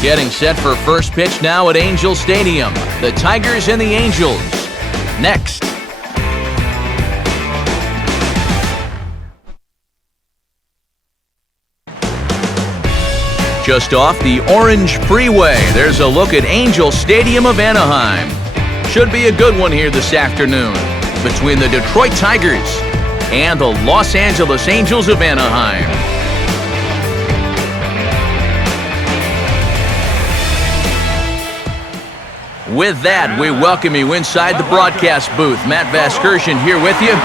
Getting set for first pitch now at Angel Stadium. The Tigers and the Angels. Next. Just off the Orange Freeway, there's a look at Angel Stadium of Anaheim. Should be a good one here this afternoon between the Detroit Tigers and the Los Angeles Angels of Anaheim. With that, we welcome you inside the broadcast booth. Matt Vasgersian here with you.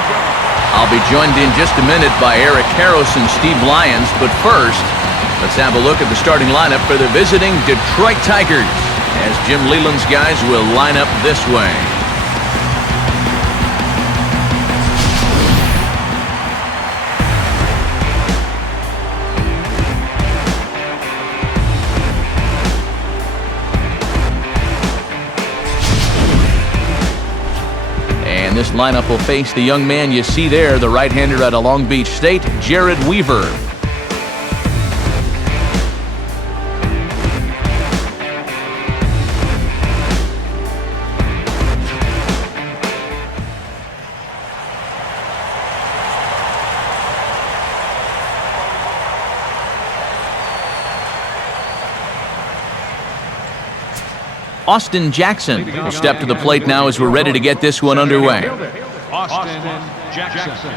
I'll be joined in just a minute by Eric Karros and Steve Lyons, but first, let's have a look at the starting lineup for the visiting Detroit Tigers as Jim Leland's guys will line up this way. And this lineup will face the young man you see there, the right-hander out of Long Beach State, Jared Weaver. Austin Jackson will step to the plate now as we're ready to get this one underway. Austin Jackson.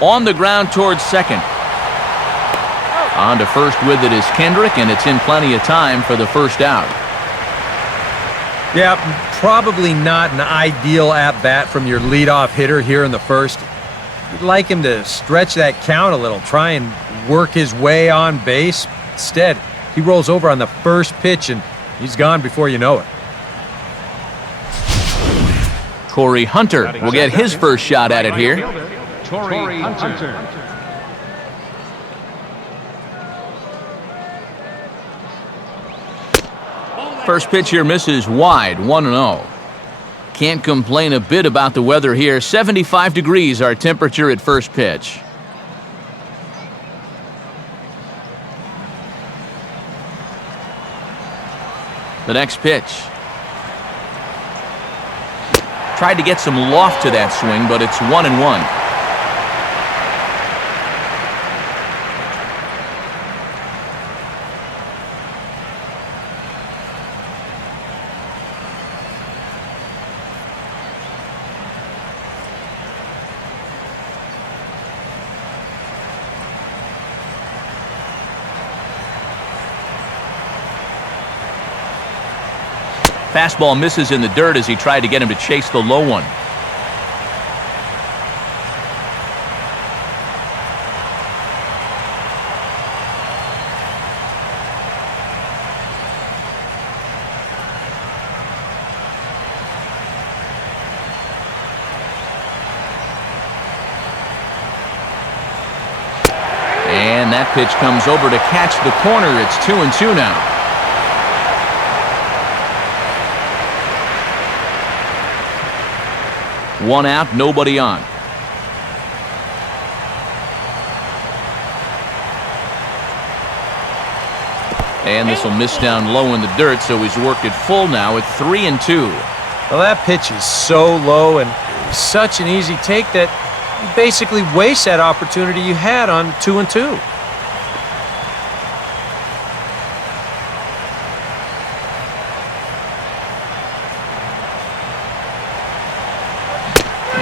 On the ground towards second. On to first with it is Kendrick, and it's in plenty of time for the first out. Yeah, probably not an ideal at-bat from your leadoff hitter here in the first. You'd like him to stretch that count a little, try and work his way on base. Instead, he rolls over on the first pitch, and he's gone before you know it. Corey Hunter will get his first shot at it here. Corey Hunter. First pitch here misses wide, 1-0. Can't complain a bit about the weather here. 75 degrees our temperature at first pitch. The next pitch. Tried to get some loft to that swing, but it's 1-1. Fastball misses in the dirt as he tried to get him to chase the low one. And that pitch comes over to catch the corner. It's 2-2 now. One out, nobody on. And this will miss down low in the dirt, so he's worked it full now at 3-2. Well, that pitch is so low and such an easy take that you basically waste that opportunity you had on 2-2.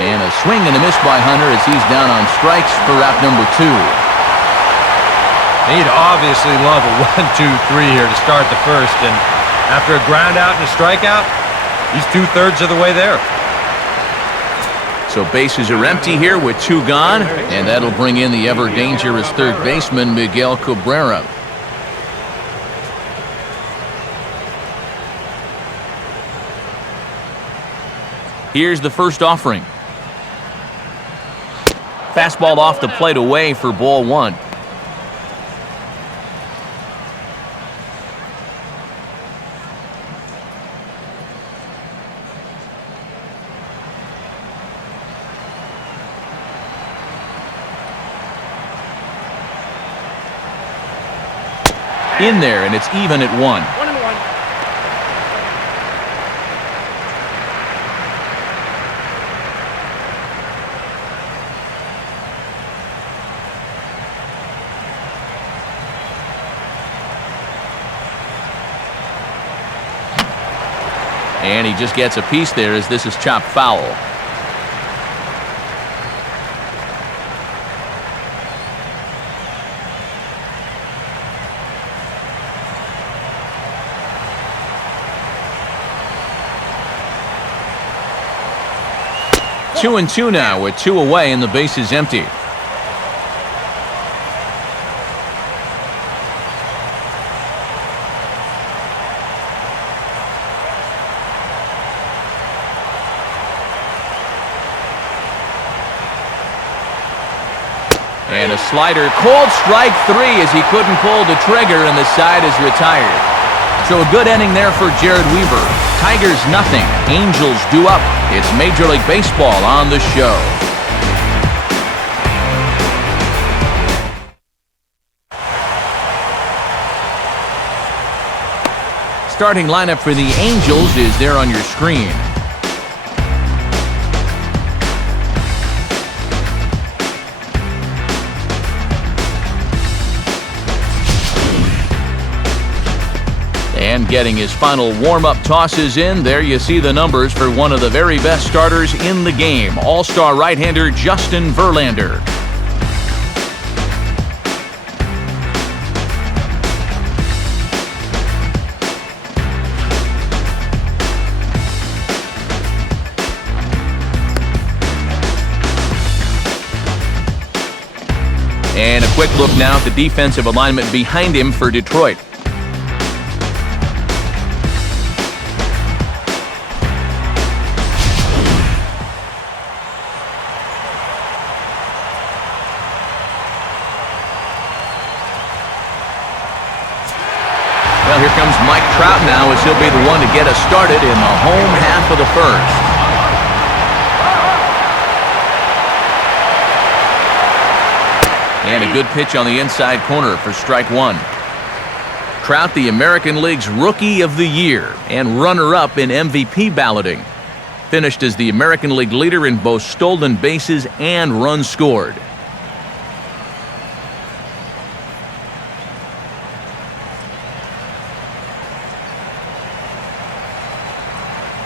And a swing and a miss by Hunter as he's down on strikes for out number 2. He'd obviously love a 1-2-3 here to start the first, and after a ground out and a strikeout, he's 2/3 of the way there. So bases are empty here with 2 gone, and that'll bring in the ever-dangerous third baseman Miguel Cabrera. Here's the first offering. Fastball off the plate away for ball 1. In there, and it's even at 1. 1-1. And he just gets a piece there as this is chopped foul. Two and two now with 2 away and the base is empty. And a slider, called strike 3 as he couldn't pull the trigger and the side is retired. So a good inning there for Jared Weaver. Tigers nothing, Angels due up. It's Major League Baseball on the show. Starting lineup for the Angels is there on your screen. And getting his final warm-up tosses in, there you see the numbers for one of the very best starters in the game, all-star right-hander Justin Verlander. And a quick look now at the defensive alignment behind him for Detroit. Well, here comes Mike Trout now as he'll be the one to get us started in the home half of the first. And a good pitch on the inside corner for strike 1. Trout, the American League's Rookie of the Year and runner-up in MVP balloting. Finished as the American League leader in both stolen bases and runs scored.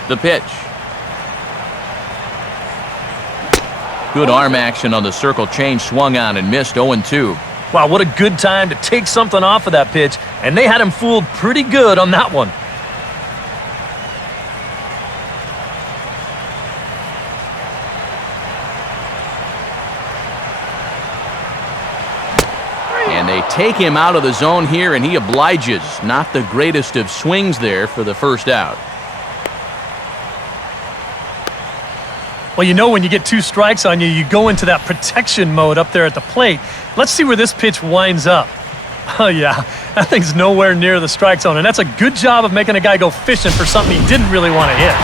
The pitch. Good arm action on the circle change, swung on and missed 0-2. Wow, what a good time to take something off of that pitch, and they had him fooled pretty good on that one. And they take him out of the zone here, and he obliges. Not the greatest of swings there for the first out. Well, you know when you get 2 strikes on you, you go into that protection mode up there at the plate. Let's see where this pitch winds up. Oh, yeah, that thing's nowhere near the strike zone, and that's a good job of making a guy go fishing for something he didn't really want to hit.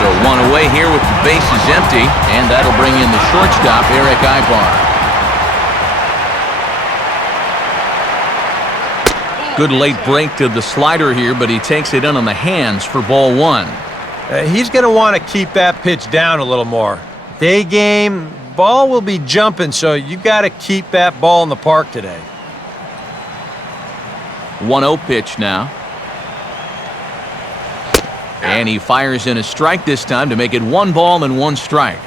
So 1 away here with the bases empty, and that'll bring in the shortstop, Eric Ibar. Good late break to the slider here, but he takes it in on the hands for ball 1. He's going to want to keep that pitch down a little more. Day game, ball will be jumping, so you got to keep that ball in the park today. 1-0 pitch now. And he fires in a strike this time to make it 1 ball and 1 strike.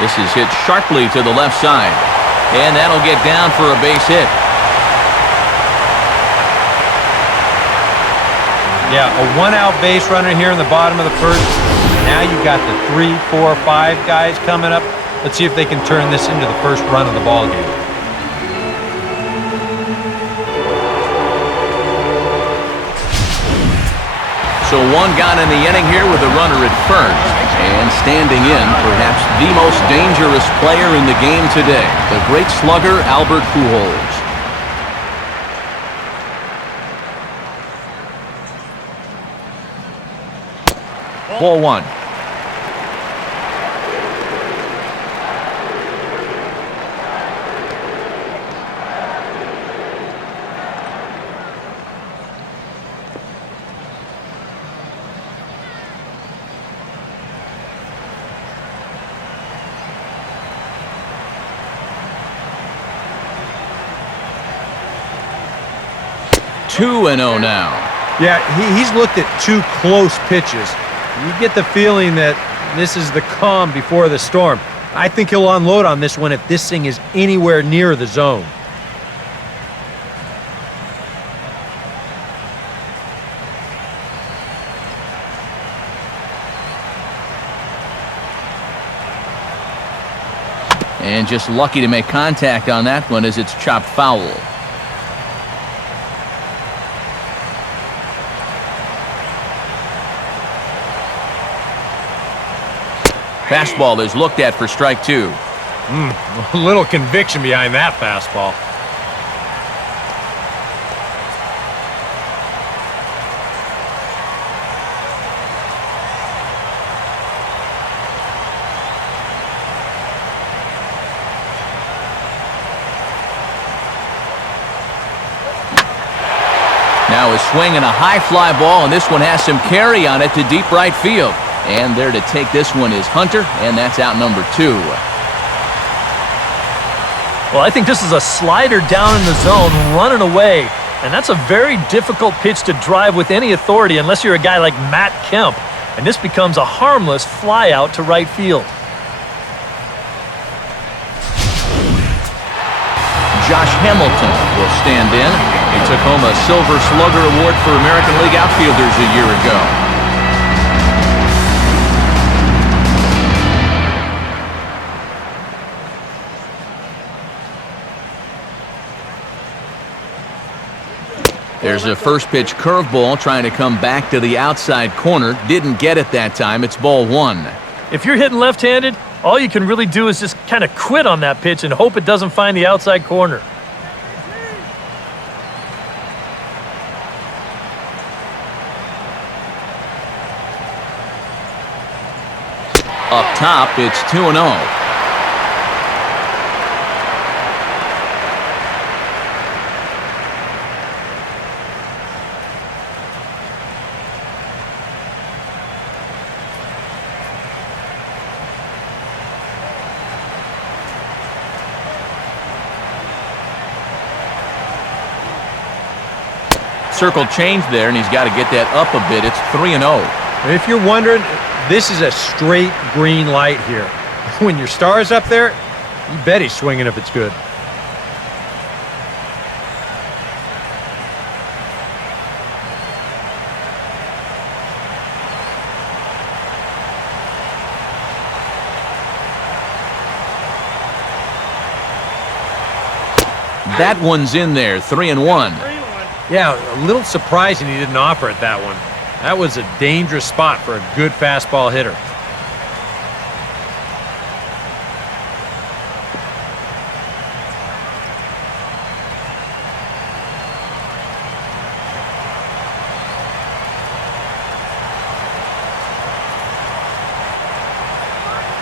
This is hit sharply to the left side. And that'll get down for a base hit. Yeah, a 1-out base runner here in the bottom of the first. Now you got the 3, 4, 5 guys coming up. Let's see if they can turn this into the first run of the ball game. So 1 gone in the inning here with a runner at first. And standing in, perhaps the most dangerous player in the game today, the great slugger Albert Pujols. Ball one. Two and 0 now. Yeah, he's looked at two close pitches. You get the feeling that this is the calm before the storm. I think he'll unload on this one if this thing is anywhere near the zone. And just lucky to make contact on that one as it's chopped foul. Fastball is looked at for strike two. A little conviction behind that fastball. Now a swing and a high fly ball, and this one has some carry on it to deep right field. And there to take this one is Hunter, and that's out number two. Well, I think this is a slider down in the zone, running away. And that's a very difficult pitch to drive with any authority unless you're a guy like Matt Kemp. And this becomes a harmless fly out to right field. Josh Hamilton will stand in. He took home a Silver Slugger Award for American League outfielders a year ago. There's a first pitch curveball trying to come back to the outside corner. Didn't get it that time. It's ball one. If you're hitting left-handed, all you can really do is just kind of quit on that pitch and hope it doesn't find the outside corner. Up top, it's 2-0. Circle change there, and he's got to get that up a bit. It's 3-0. If you're wondering, this is a straight green light here. When your star is up there, you bet he's swinging if it's good. That one's in there, 3-1. Yeah, a little surprising he didn't offer it that one. That was a dangerous spot for a good fastball hitter.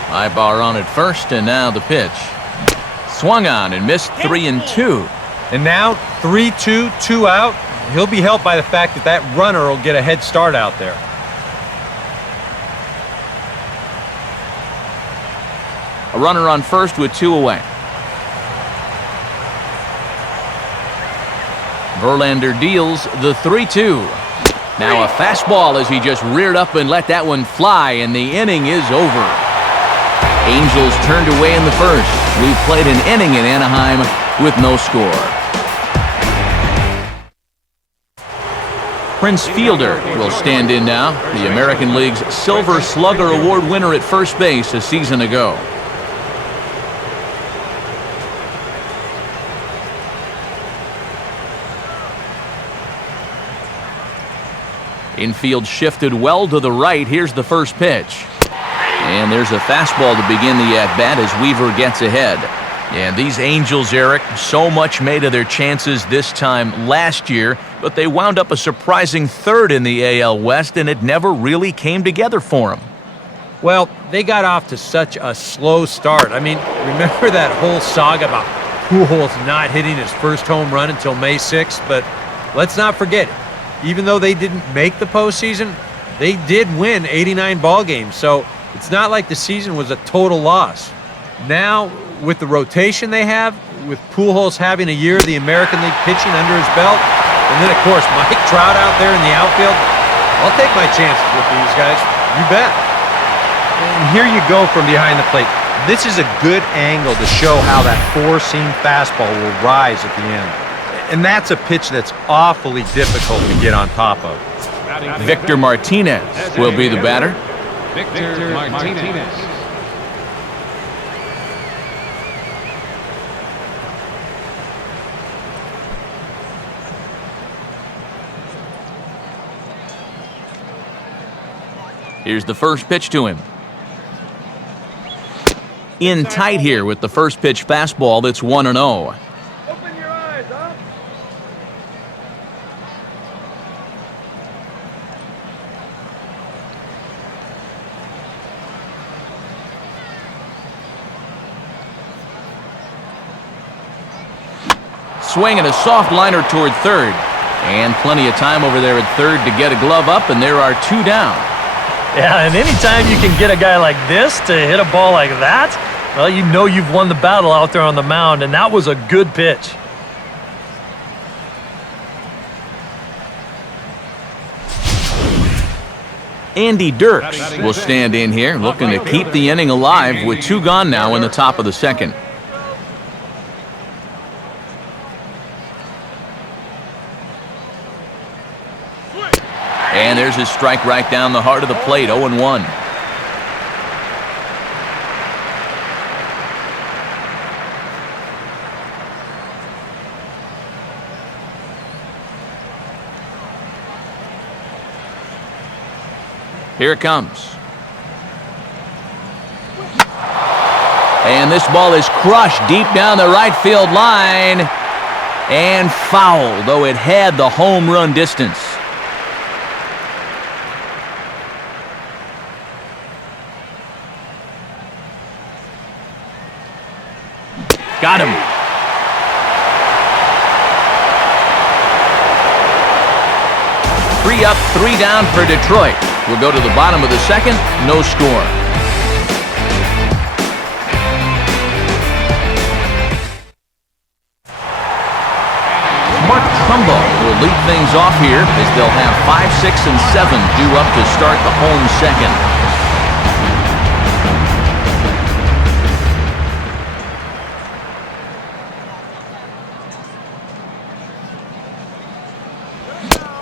High bar on at first, and now the pitch. Swung on and missed 3-2. And now 3-2, 2 out. He'll be helped by the fact that that runner will get a head start out there. A runner on first with 2 away. Verlander deals the 3-2. Now a fastball as he just reared up and let that one fly, and the inning is over. Angels turned away in the first. We've played an inning in Anaheim with no score. Prince Fielder will stand in now, the American League's Silver Slugger Award winner at first base a season ago. Infield shifted well to the right. Here's the first pitch. And there's a fastball to begin the at-bat as Weaver gets ahead. And these Angels, Eric, so much made of their chances this time last year, but they wound up a surprising third in the AL West, and it never really came together for them. Well, they got off to such a slow start. I mean, remember that whole saga about Pujols not hitting his first home run until May 6th? But let's not forget, even though they didn't make the postseason, they did win 89 ball games. So it's not like the season was a total loss. Now, with the rotation they have, with Pujols having a year of the American League pitching under his belt, and then, of course, Mike Trout out there in the outfield, I'll take my chances with these guys. You bet. And here you go from behind the plate. This is a good angle to show how that four-seam fastball will rise at the end. And that's a pitch that's awfully difficult to get on top of. Victor Martinez will be the batter. Victor Martinez. Here's the first pitch to him. In tight here with the first pitch fastball that's 1-0. Open your eyes, huh? Swing and a soft liner toward third. And plenty of time over there at third to get a glove up, and there are two down. Yeah, and anytime you can get a guy like this to hit a ball like that, well, you know you've won the battle out there on the mound, and that was a good pitch. Andy Dirks will stand in here, looking to keep the inning alive with two gone now in the top of the second. And there's his strike right down the heart of the plate, 0-1. Here it comes. And this ball is crushed deep down the right field line and foul, though it had the home run distance. Got him. Three up, three down for Detroit. We'll go to the bottom of the second, no score. Mark Trumbo will lead things off here as they'll have 5, 6, and 7 due up to start the home second.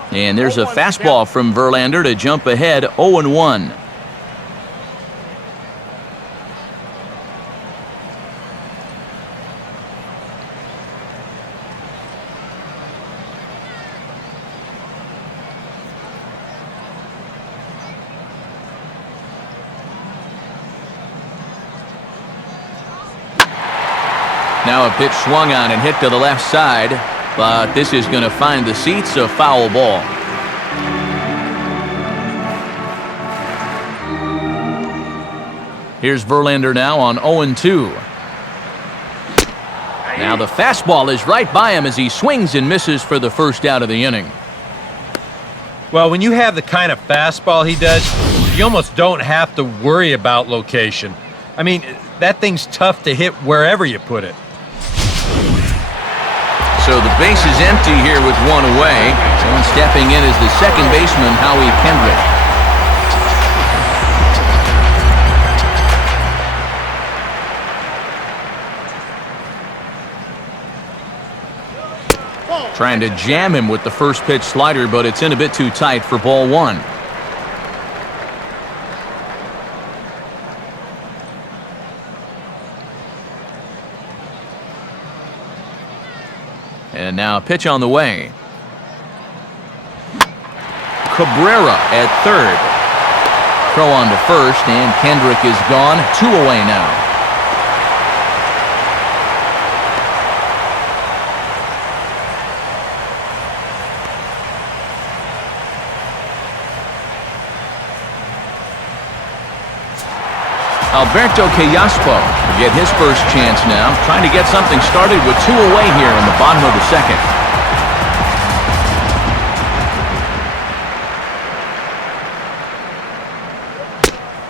And there's a fastball from Verlander to jump ahead, 0-1. Now a pitch swung on and hit to the left side, but this is going to find the seats, a foul ball. Here's Verlander now on 0-2. Now the fastball is right by him as he swings and misses for the first out of the inning. Well, when you have the kind of fastball he does, you almost don't have to worry about location. I mean, that thing's tough to hit wherever you put it. So the base is empty here with one away. And stepping in is the second baseman, Howie Kendrick. Trying to jam him with the first pitch slider, but it's in a bit too tight for ball one. And now a pitch on the way. Cabrera at third. throw on to first, and Kendrick is gone. 2 away now. Alberto Callaspo will get his first chance now, trying to get something started with 2 away here in the bottom of the second.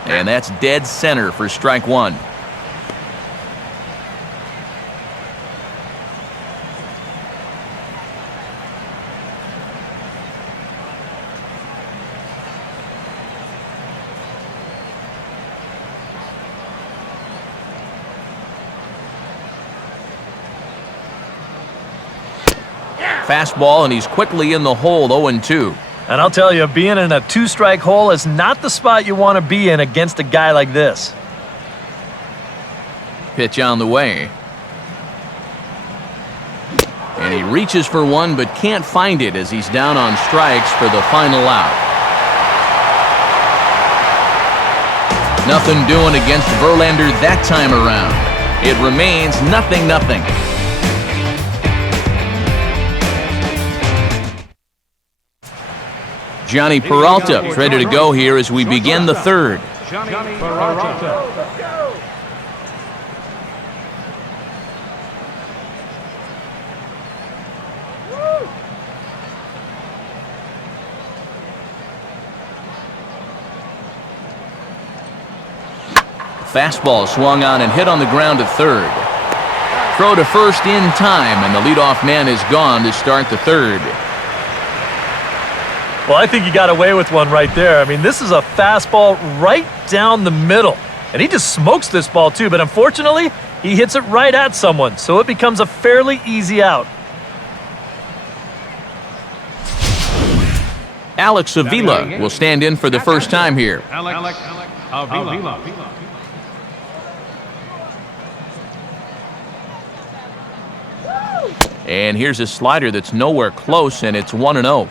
And that's dead center for strike 1. Fastball, and he's quickly in the hole, 0-2. And I'll tell you, being in a 2-strike hole is not the spot you want to be in against a guy like this. Pitch on the way. And he reaches for one, but can't find it as he's down on strikes for the final out. Nothing doing against Verlander that time around. It remains 0-0. Johnny Peralta is ready to go here as we begin the third. Johnny Peralta. Let's go. Fastball swung on and hit on the ground to third. Throw to first in time, and the leadoff man is gone to start the third. Well, I think you got away with one right there. I mean, this is a fastball right down the middle. And he just smokes this ball too, but unfortunately, he hits it right at someone, so it becomes a fairly easy out. Alex Avila will stand in for the first time here. Alex Avila. And here's a slider that's nowhere close, and it's 1-0.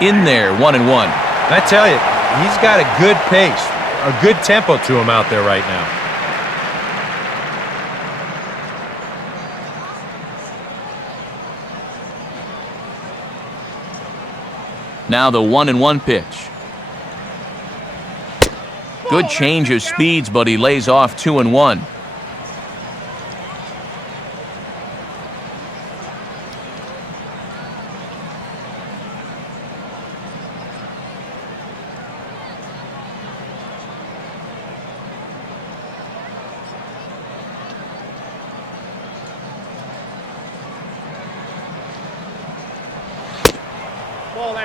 In there, 1-1. I tell you, he's got a good pace, a good tempo to him out there right now. Now the 1-1 pitch. Good change of speeds, but he lays off 2-1.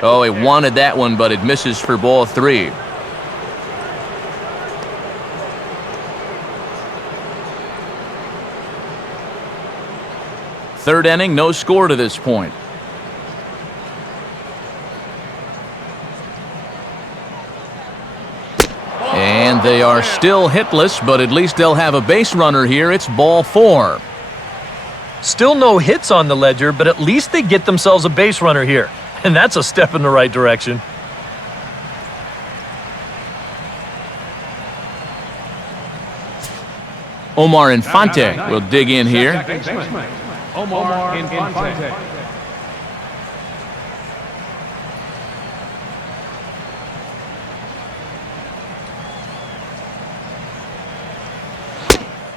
Oh, he wanted that one, but it misses for ball 3. Third inning, no score to this point. And they are still hitless, but at least they'll have a base runner here. It's ball 4. Still no hits on the ledger, but at least they get themselves a base runner here. And that's a step in the right direction. Omar Infante will dig in here. Omar Infante.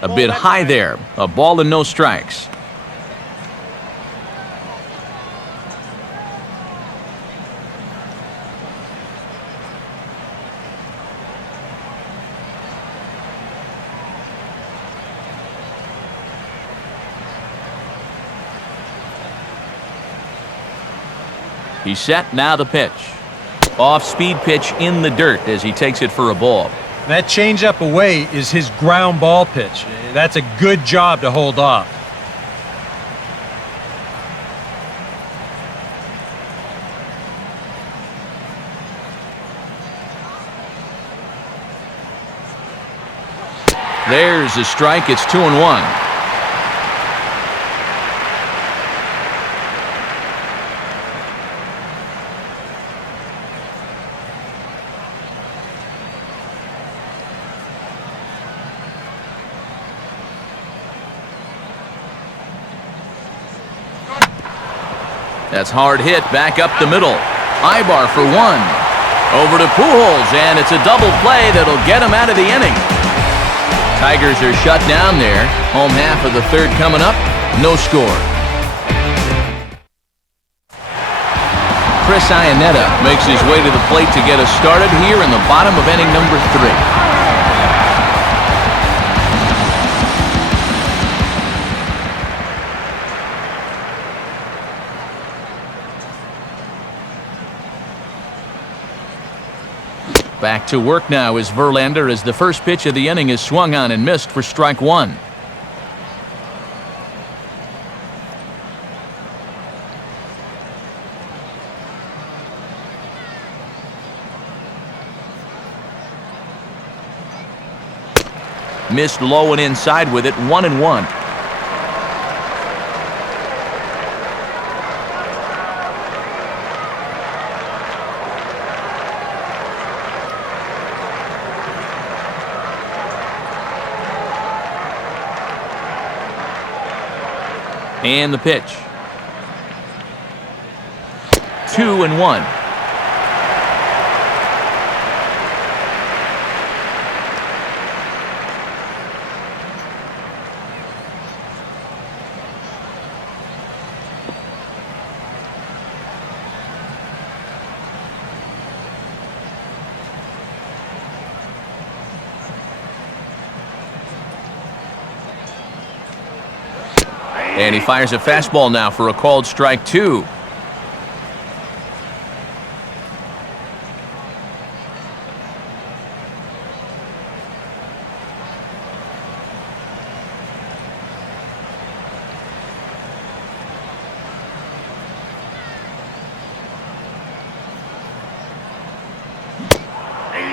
A bit high there. A ball and no strikes. He's set, now the pitch. Off-speed pitch in the dirt as he takes it for a ball. That changeup away is his ground ball pitch. That's a good job to hold off. There's a strike. It's 2-1. That's hard hit back up the middle. Ibar for one. Over to Pujols, and it's a double play that'll get him out of the inning. Tigers are shut down there. Home half of the third coming up. No score. Chris Iannetta makes his way to the plate to get us started here in the bottom of inning number 3. Back to work now is Verlander as the first pitch of the inning is swung on and missed for strike 1. Missed low and inside with it, 1-1. And the pitch. 2-1. And he fires a fastball now for a called strike 2.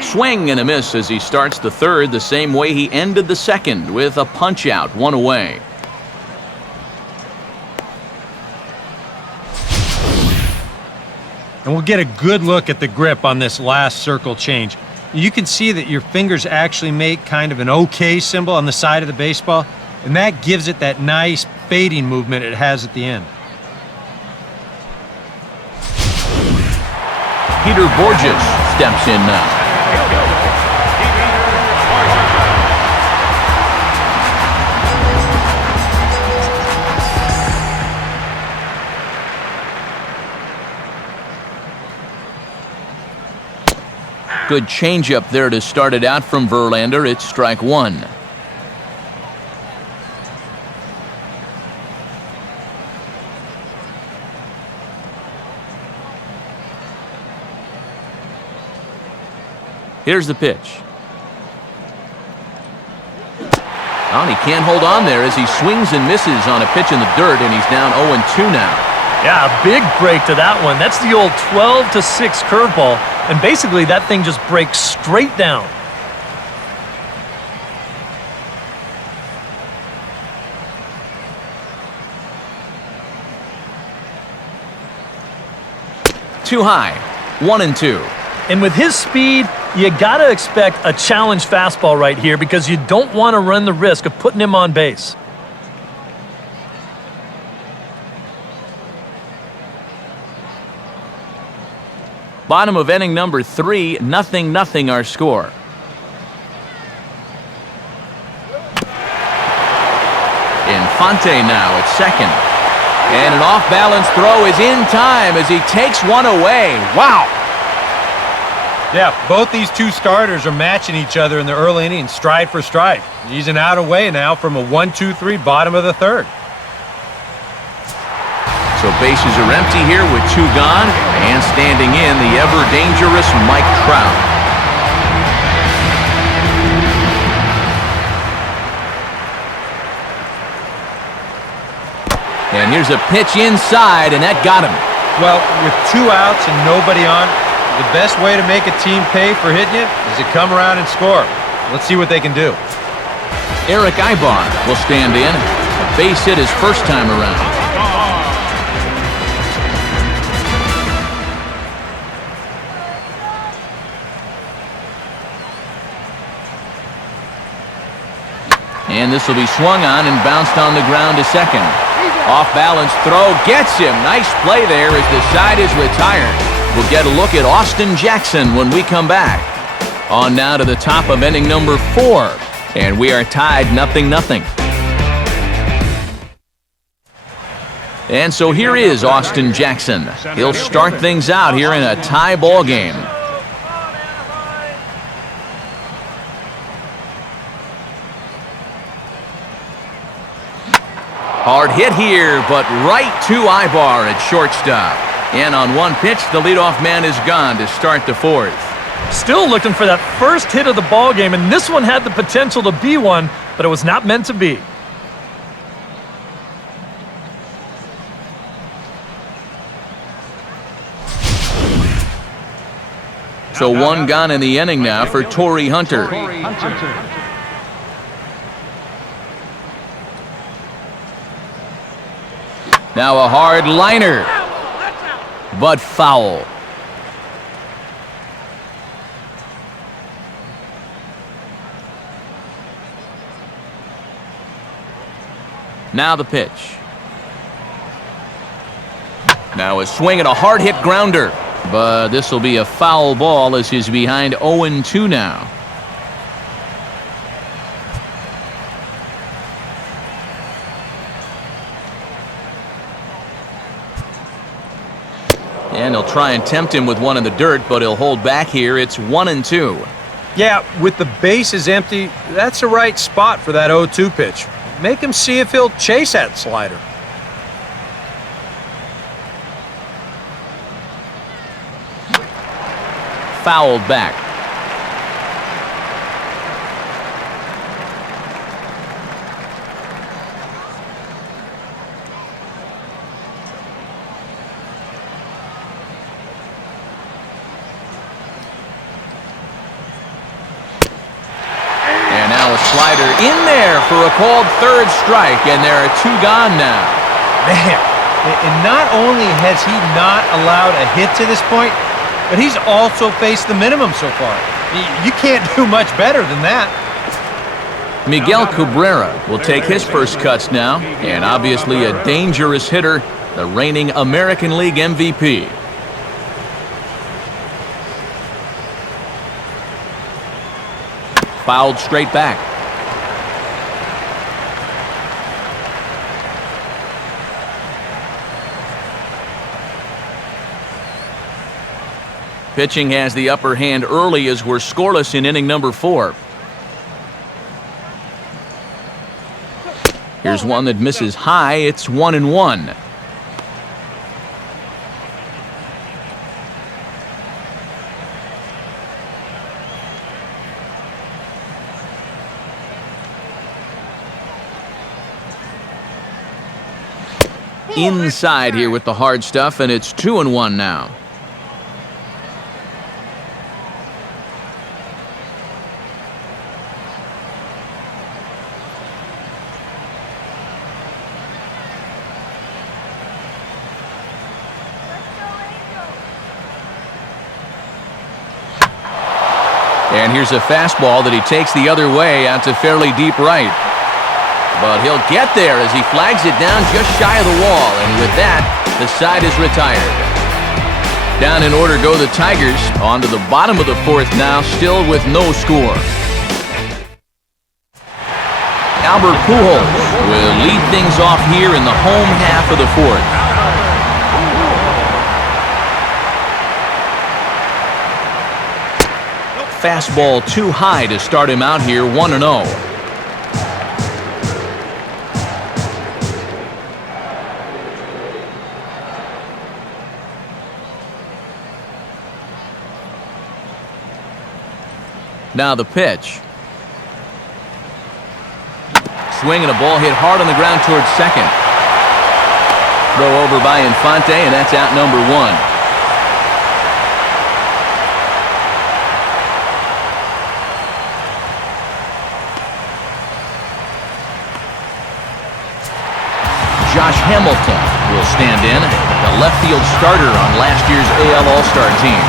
Swing and a miss as he starts the third the same way he ended the second, with a punch out, 1 away. And we'll get a good look at the grip on this last circle change. You can see that your fingers actually make kind of an OK symbol on the side of the baseball, and that gives it that nice fading movement it has at the end. Peter Borges steps in now. Good changeup there to start it out from Verlander. It's strike 1. Here's the pitch. Oh, and he can't hold on there as he swings and misses on a pitch in the dirt, and he's down 0-2 now. Yeah, a big break to that one. That's the old 12-6 curveball, and basically that thing just breaks straight down. Too high, 1-2. And with his speed, you got to expect a challenge fastball right here because you don't want to run the risk of putting him on base. Bottom of inning number 3, 0-0 our score. Infante now at second. And an off-balance throw is in time as he takes one away. Wow! Yeah, both these two starters are matching each other in the early inning, stride for stride. He's an out away now from a 1-2-3 bottom of the third. So bases are empty here with 2 gone, and standing in the ever-dangerous Mike Trout. And here's a pitch inside, and that got him. Well, with 2 outs and nobody on, the best way to make a team pay for hitting it is to come around and score. Let's see what they can do. Eric Ibar will stand in. A base hit his first time around. And this will be swung on and bounced on the ground to second. Off-balance throw gets him. Nice play there as the side is retired. We'll get a look at Austin Jackson when we come back. On now to the top of inning number 4. And we are tied 0-0. And so here is Austin Jackson. He'll start things out here in a tie ball game. Hard hit here, but right to Ibar at shortstop. And on one pitch, the leadoff man is gone to start the 4th. Still looking for that first hit of the ball game, and this one had the potential to be one, but it was not meant to be. So one gone in the inning now for Torrey Hunter. Now a hard liner, but foul. Now the pitch. Now a swing at a hard hit grounder, but this will be a foul ball as he's behind 0-2 now. And he'll try and tempt him with one in the dirt, but he'll hold back here. It's 1-2. Yeah, with the bases empty, that's the right spot for that 0-2 pitch. Make him see if he'll chase that slider. Fouled back. Slider in there for a called third strike, and there are 2 gone now. Man, and not only has he not allowed a hit to this point, but he's also faced the minimum so far. You can't do much better than that. Miguel Cabrera will take his first cuts now, and obviously a dangerous hitter, the reigning American League MVP. Fouled straight back. Pitching has the upper hand early as we're scoreless in inning number 4. Here's one that misses high. It's 1-1. Inside here with the hard stuff, and it's 2-1 now. And here's a fastball that he takes the other way out to fairly deep right. But he'll get there as he flags it down just shy of the wall. And with that, the side is retired. Down in order go the Tigers. On to the bottom of the 4th now, still with no score. Albert Pujols will lead things off here in the home half of the 4th. Fastball too high to start him out here, 1-0. Now the pitch. Swing and a ball hit hard on the ground towards second. Throw over by Infante, and that's out number 1. Hamilton will stand in, the left field starter on last year's AL All-Star team.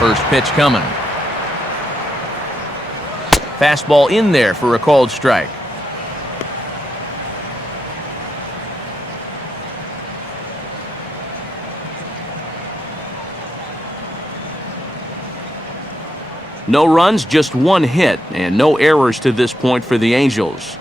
First pitch coming. Fastball in there for a called strike. No runs, just one hit, and no errors to this point for the Angels.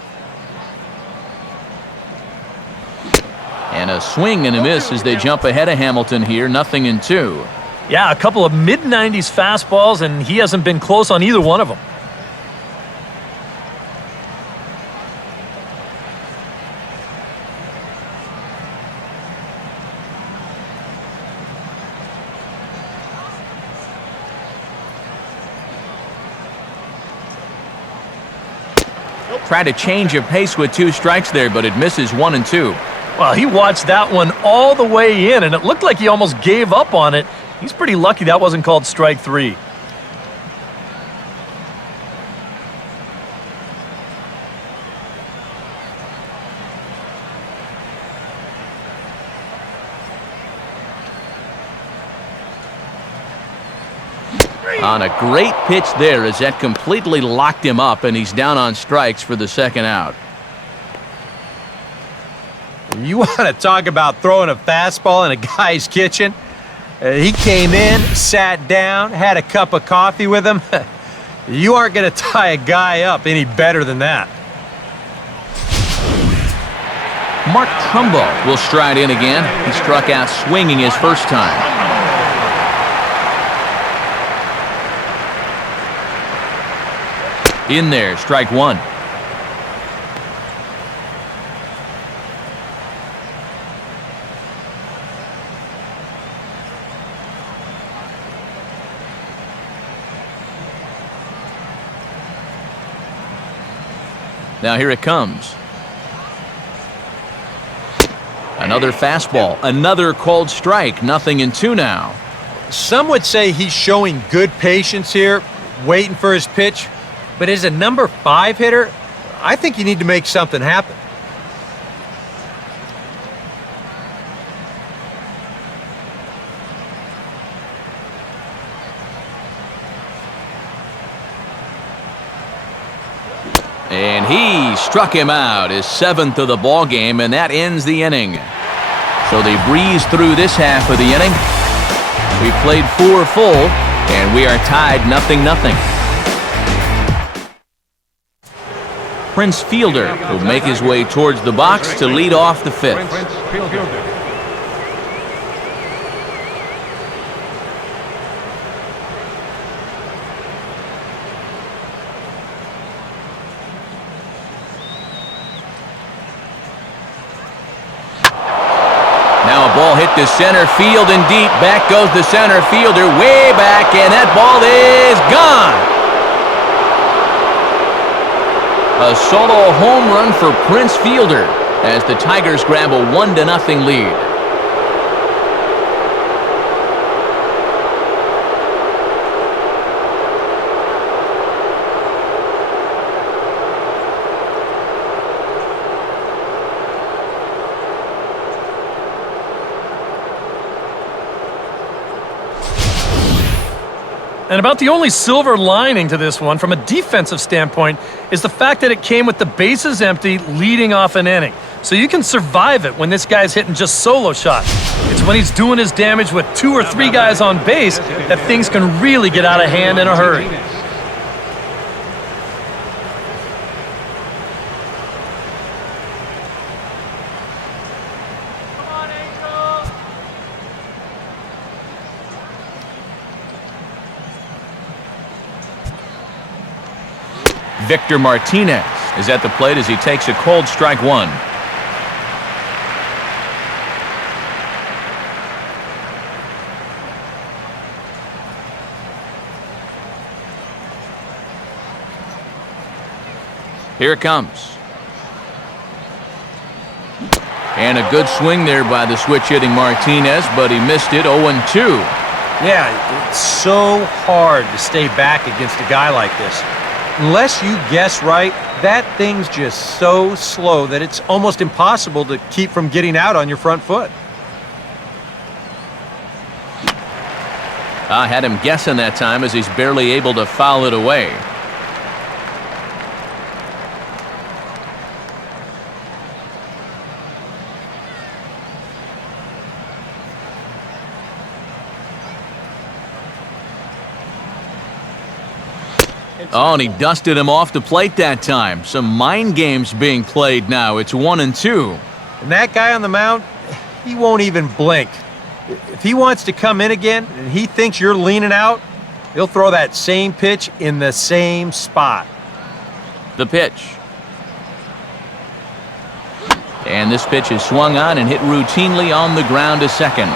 And a swing and a miss as they jump ahead of Hamilton here, 0-2. Yeah, a couple of mid-90s fastballs, and he hasn't been close on either one of them. Try to change of pace with 2 strikes there, but it misses 1-2. Well, he watched that one all the way in, and it looked like he almost gave up on it. He's pretty lucky that wasn't called strike 3. On a great pitch there as that completely locked him up, and he's down on strikes for the second out. You want to talk about throwing a fastball in a guy's kitchen? He came in, sat down, had a cup of coffee with him. You aren't going to tie a guy up any better than that. Mark Trumbo will stride in again. He struck out swinging his first time. In there, strike 1. Now here it comes. Another fastball, another called strike, 0-2 now. Some would say he's showing good patience here, waiting for his pitch. But as a number 5 hitter, I think you need to make something happen. And he struck him out, his 7th of the ball game, and that ends the inning. So they breeze through this half of the inning. We played 4 full, and we are tied 0-0. Prince Fielder will make his way towards the box to lead off the 5th. Prince Fielder. Now a ball hit to center field and deep. Back goes the center fielder way back, and that ball is gone. A solo home run for Prince Fielder as the Tigers grab a 1-0 lead. And about the only silver lining to this one from a defensive standpoint is the fact that it came with the bases empty leading off an inning. So you can survive it when this guy's hitting just solo shots. It's when he's doing his damage with 2 or 3 guys on base that things can really get out of hand in a hurry. Victor Martinez is at the plate as he takes a called strike 1. Here it comes. And a good swing there by the switch-hitting Martinez, but he missed it, 0-2. Yeah, it's so hard to stay back against a guy like this. Unless you guess right, that thing's just so slow that it's almost impossible to keep from getting out on your front foot. I had him guessing that time as he's barely able to foul it away. Oh, and he dusted him off the plate that time. Some mind games being played now. It's 1-2. And that guy on the mound, he won't even blink. If he wants to come in again and he thinks you're leaning out, he'll throw that same pitch in the same spot. The pitch. And this pitch is swung on and hit routinely on the ground to second.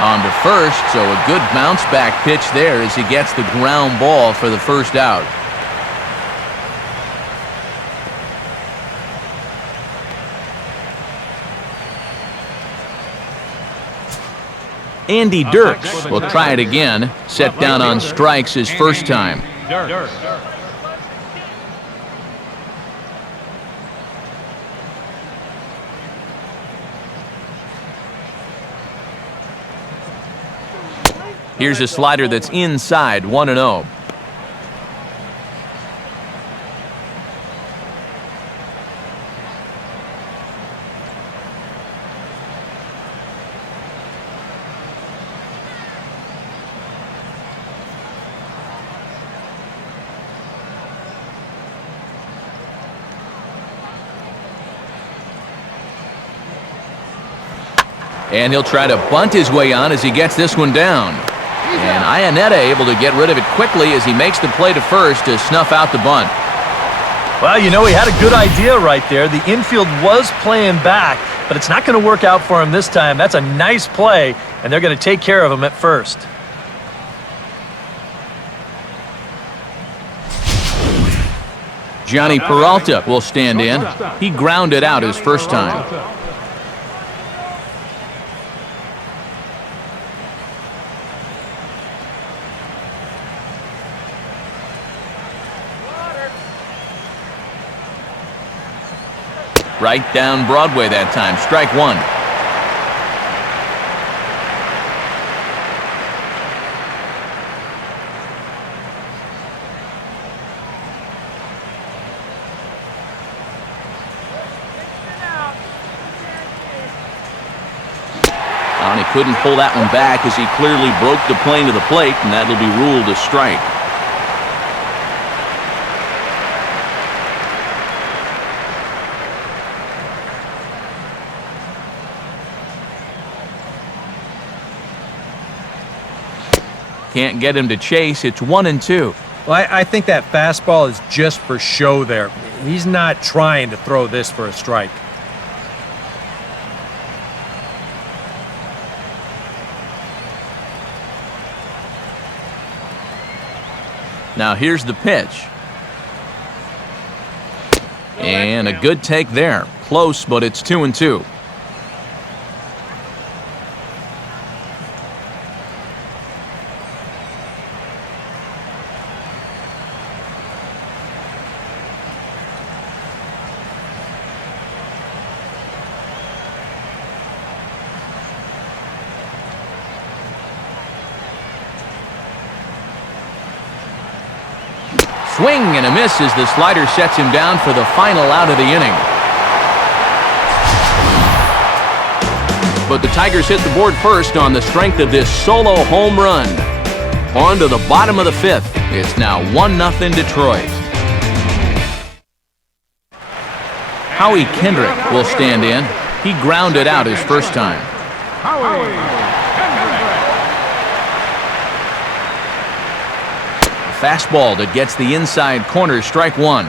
On to first, so a good bounce back pitch there as he gets the ground ball for the first out. Andy Dirks will try it again. Set down on strikes his first time. Here's a slider that's inside, 1-0. And he'll try to bunt his way on as he gets this one down. And Iannetta able to get rid of it quickly as he makes the play to first to snuff out the bunt. Well, you know, he had a good idea right there. The infield was playing back, but it's not going to work out for him this time. That's a nice play, and they're going to take care of him at first. Johnny Peralta will stand in. He grounded out his first time. Right down Broadway that time. Strike one. And he couldn't pull that one back as he clearly broke the plane to the plate, and that'll be ruled a strike. Can't get him to chase. It's 1-2. Well, I think that fastball is just for show there. He's not trying to throw this for a strike. Now here's the pitch. And a good take there. Close, but it's 2-2. Swing and a miss as the slider sets him down for the final out of the inning. But the Tigers hit the board first on the strength of this solo home run. On to the bottom of the fifth. It's now 1-0 Detroit. Howie Kendrick will stand in. He grounded out his first time. Fastball that gets the inside corner, strike one.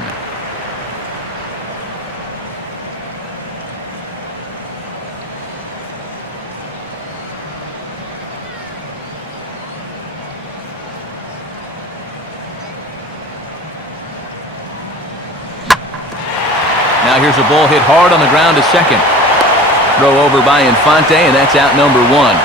Now here's a ball hit hard on the ground to second. Throw over by Infante, and that's out number one.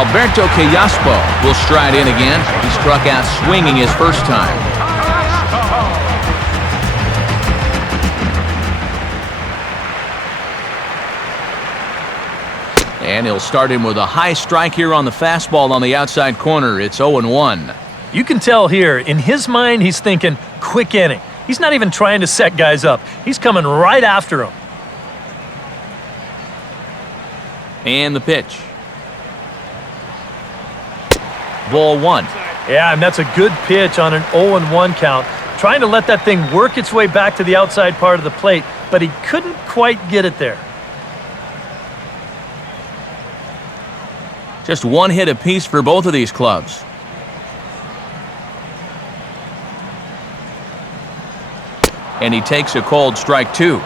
Alberto Callaspo will stride in again. He struck out swinging his first time. And he'll start him with a high strike here on the fastball on the outside corner. It's 0-1. You can tell here, in his mind, he's thinking, quick inning. He's not even trying to set guys up. He's coming right after them. And the pitch. Ball 1. Yeah, and that's a good pitch on an 0-1 count. Trying to let that thing work its way back to the outside part of the plate, but he couldn't quite get it there. Just one hit apiece for both of these clubs. And he takes a called strike 2.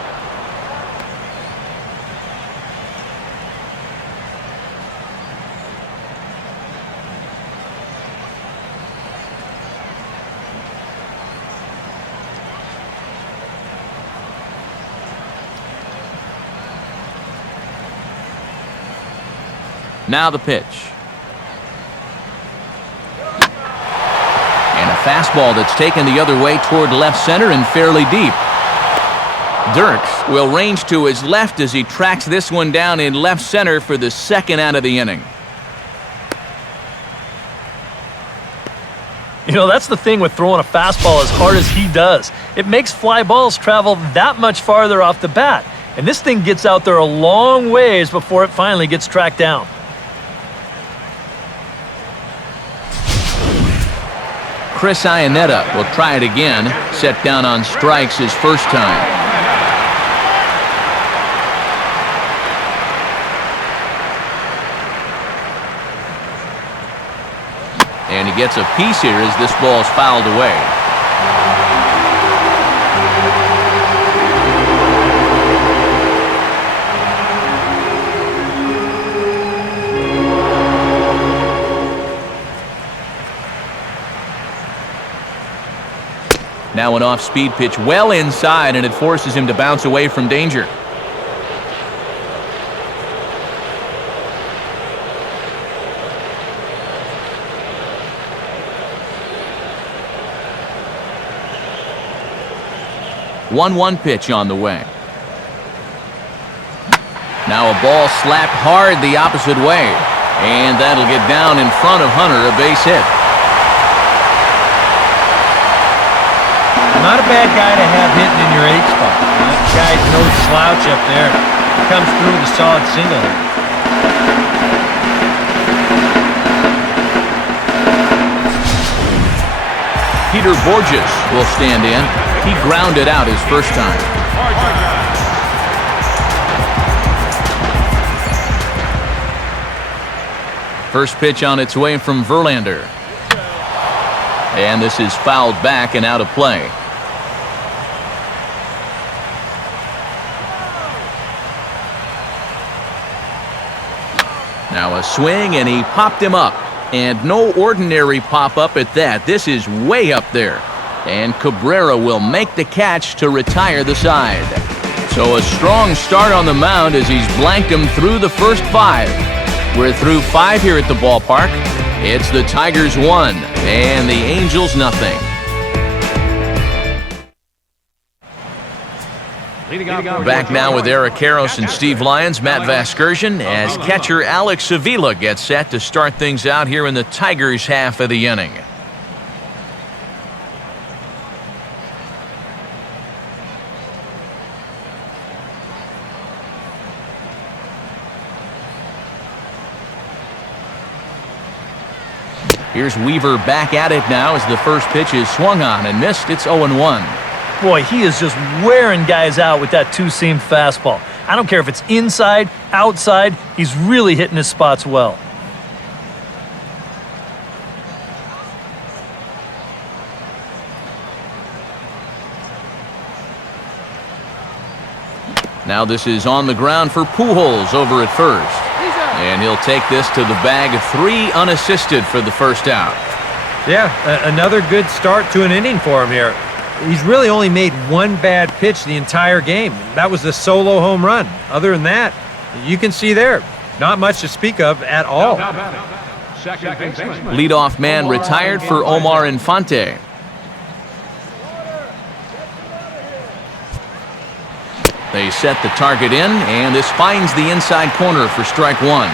Now the pitch. And a fastball that's taken the other way toward left center and fairly deep. Dirks will range to his left as he tracks this one down in left center for the second out of the inning. You know, that's the thing with throwing a fastball as hard as he does. It makes fly balls travel that much farther off the bat. And this thing gets out there a long ways before it finally gets tracked down. Chris Iannetta will try it again, set down on strikes his first time. And he gets a piece here as this ball is fouled away. Now an off-speed pitch well inside, and it forces him to bounce away from danger. One pitch on the way. Now a ball slapped hard the opposite way, and that'll get down in front of Hunter, a base hit. Not a bad guy to have hitting in your 8 spot. That guy's no slouch up there. He comes through with a solid single here. Peter Borges will stand in. He grounded out his first time. First pitch on its way from Verlander. And this is fouled back and out of play. Now a swing, and he popped him up. And no ordinary pop-up at that. This is way up there. And Cabrera will make the catch to retire the side. So a strong start on the mound as he's blanked him through the first 5. We're through 5 here at the ballpark. It's the Tigers 1 and the Angels nothing. Back now with Eric Karros and Steve Lyons, Matt Vasgersian, as catcher Alex Sevilla gets set to start things out here in the Tigers half of the inning. Here's Weaver back at it now as the first pitch is swung on and missed. It's 0-1. Boy, he is just wearing guys out with that two-seam fastball. I don't care if it's inside, outside, he's really hitting his spots well. Now this is on the ground for Pujols over at first. And he'll take this to the bag of 3 unassisted for the first out. Yeah, another good start to an inning for him here. He's really only made 1 bad pitch the entire game. That was the solo home run. Other than that, you can see there, not much to speak of at all. Now batting, second baseman. Leadoff man retired for Omar Infante. They set the target in, and this finds the inside corner for strike one.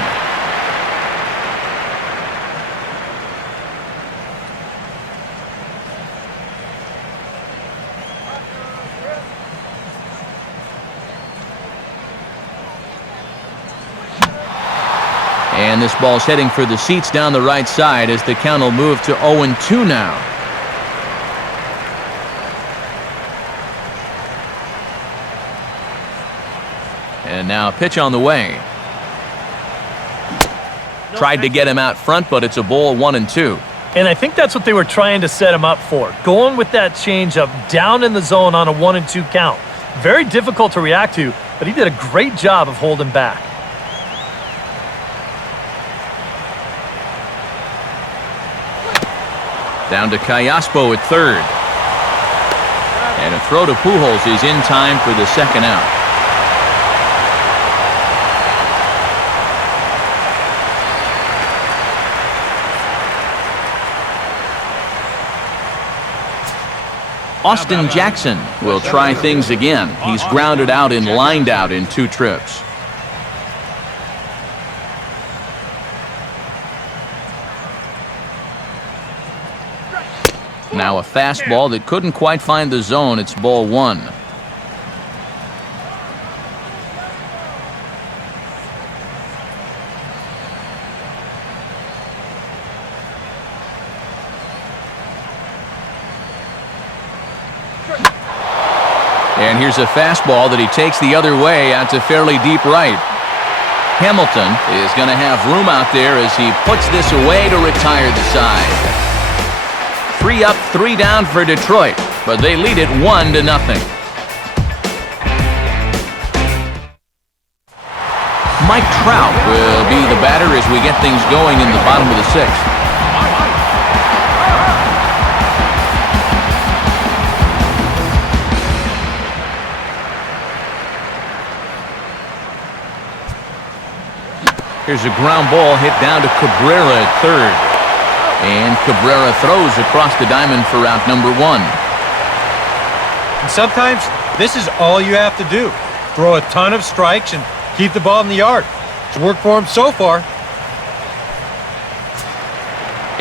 And this ball's heading for the seats down the right side as the count will move to 0-2 now. And now a pitch on the way. Tried to get him out front, but it's a ball, 1-2. And I think that's what they were trying to set him up for. Going with that changeup down in the zone on a 1-2 count. Very difficult to react to, but he did a great job of holding back. Down to Callaspo at third. And a throw to Pujols is in time for the second out. Austin Jackson will try things again. He's grounded out and lined out in 2 trips. Now a fastball that couldn't quite find the zone. It's ball 1. And here's a fastball that he takes the other way out to fairly deep right. Hamilton is going to have room out there as he puts this away to retire the side. 3 up, 3 down for Detroit, but they lead it 1-0. Mike Trout will be the batter as we get things going in the bottom of the 6th. Here's a ground ball hit down to Cabrera at third. And Cabrera throws across the diamond for out number 1. And sometimes this is all you have to do. Throw a ton of strikes and keep the ball in the yard. It's worked for him so far.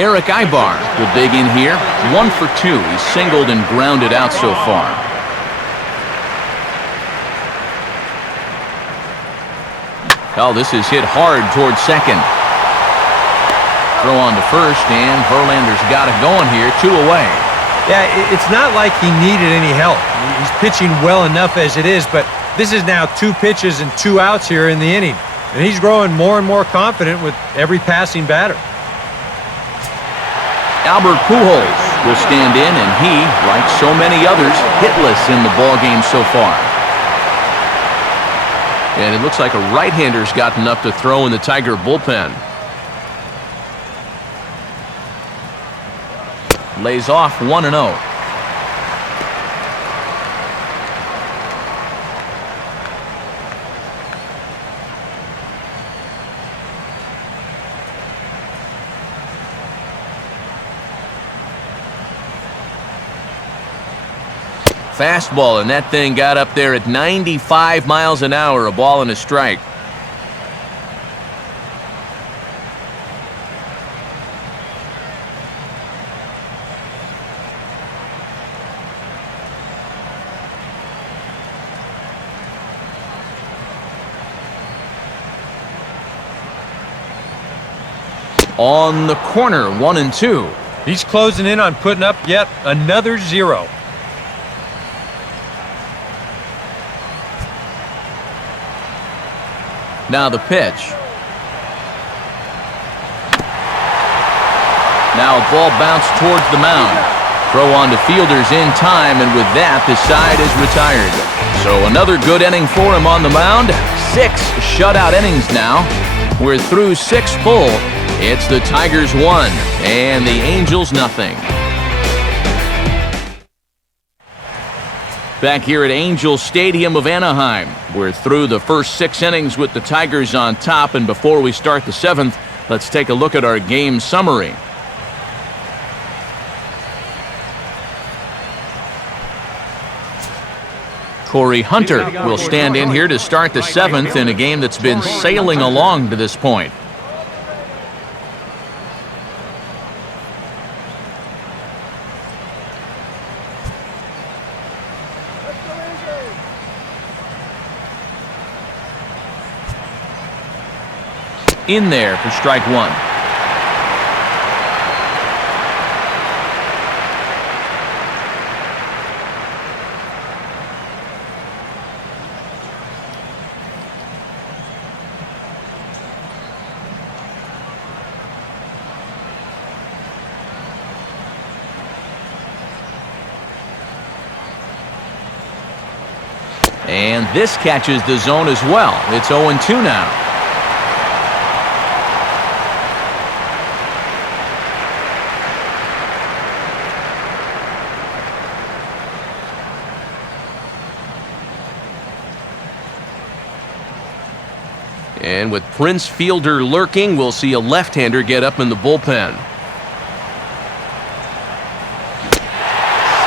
Eric Ibar will dig in here. 1 for 2. He's singled and grounded out so far. Oh, this is hit hard towards second. Throw on to first, and Verlander's got it going here. 2 away. Yeah, it's not like he needed any help. He's pitching well enough as it is, but this is now 2 pitches and 2 outs here in the inning. And he's growing more and more confident with every passing batter. Albert Pujols will stand in, and he, like so many others, hitless in the ballgame so far. And it looks like a right-hander's gotten up to throw in the Tiger bullpen. Lays off 1-0. Fastball, and that thing got up there at 95 miles an hour, a ball and a strike. On the corner, 1-2. He's closing in on putting up yet another 0. Now the pitch. Now a ball bounced towards the mound. Throw on to fielders in time, and with that, the side is retired. So another good inning for him on the mound. 6 shutout innings now. We're through 6 full. It's the Tigers 1 and the Angels nothing. Back here at Angel Stadium of Anaheim, we're through the first 6 innings with the Tigers on top, and before we start the 7th, let's take a look at our game summary. Corey Hunter will stand in here to start the 7th in a game that's been sailing along to this point. In there for strike 1. And this catches the zone as well. It's 0-2 now. And with Prince Fielder lurking, we'll see a left-hander get up in the bullpen.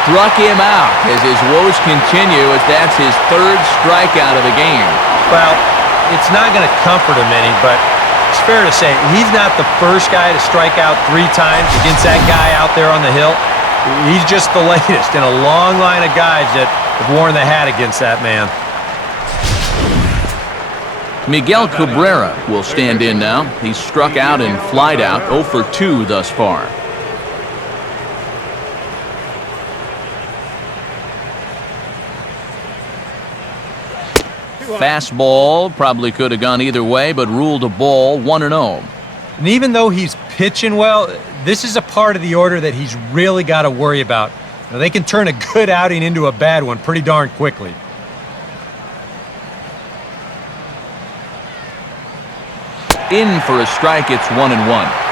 Struck him out as his woes continue, as that's his 3rd strikeout of the game. Well, it's not going to comfort him any, but it's fair to say he's not the first guy to strike out 3 times against that guy out there on the hill. He's just the latest in a long line of guys that have worn the hat against that man. Miguel Cabrera will stand in now. He's struck out and flied out, 0 for 2 thus far. Fastball probably could have gone either way, but ruled a ball, 1-0. And even though he's pitching well, this is a part of the order that he's really got to worry about. Now, they can turn a good outing into a bad one pretty darn quickly. In for a strike, it's 1-1.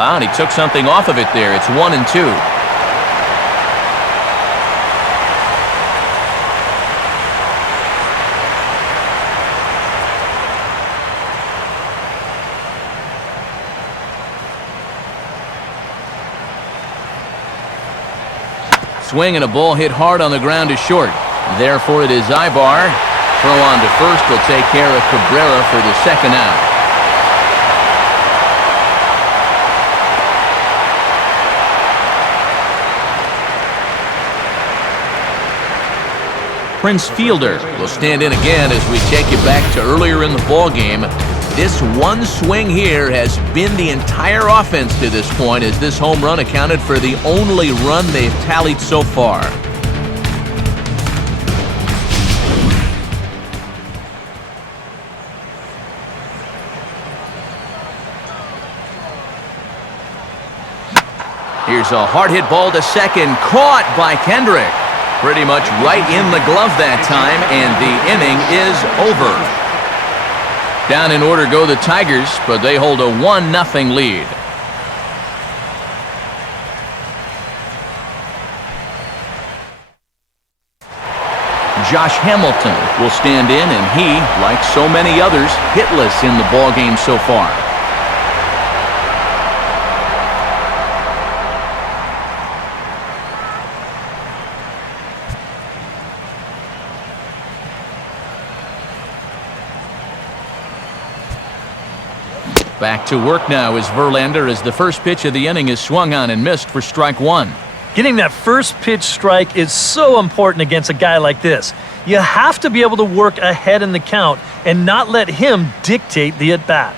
And he took something off of it there. It's 1-2. Swing and a ball hit hard on the ground to short. Therefore, it is Ibar. Throw on to first will take care of Cabrera for the 2nd out. Prince Fielder will stand in again as we take you back to earlier in the ball game. This one swing here has been the entire offense to this point, as this home run accounted for the only run they've tallied so far. Here's a hard hit ball to second, caught by Kendrick. Pretty much right in the glove that time, and the inning is over. Down in order go the Tigers, but they hold a 1-0 lead. Josh Hamilton will stand in, and he, like so many others, hitless in the ballgame so far. Back to work now is Verlander, as the first pitch of the inning is swung on and missed for strike 1. Getting that first pitch strike is so important against a guy like this. You have to be able to work ahead in the count and not let him dictate the at-bat.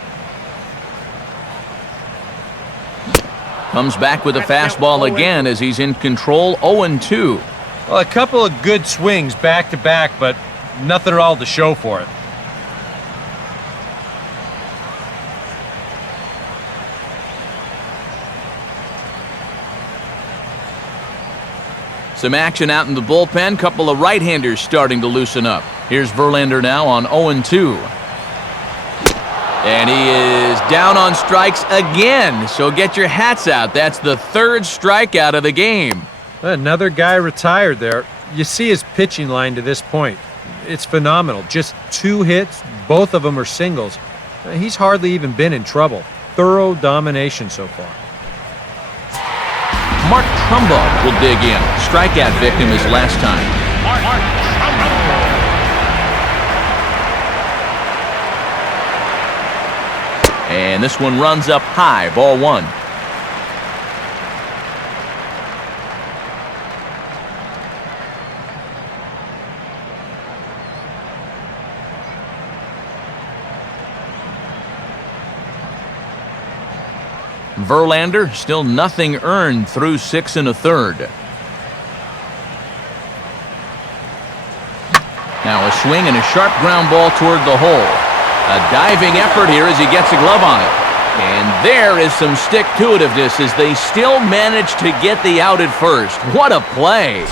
Comes back with a fastball again as he's in control, 0-2. Well, a couple of good swings back-to-back, but nothing at all to show for it. Some action out in the bullpen. Couple of right-handers starting to loosen up. Here's Verlander now on 0-2. And he is down on strikes again. So get your hats out. That's the third strikeout of the game. Another guy retired there. You see his pitching line to this point. It's phenomenal. Just 2 hits. Both of them are singles. He's hardly even been in trouble. Thorough domination so far. Mark Trumbo will dig in. Strikeout victim his last time. And this one runs up high. Ball 1. Verlander, still nothing earned through 6 1/3. Now a swing and a sharp ground ball toward the hole. A diving effort here as he gets a glove on it. And there is some stick-to-itiveness as they still manage to get the out at first. What a play.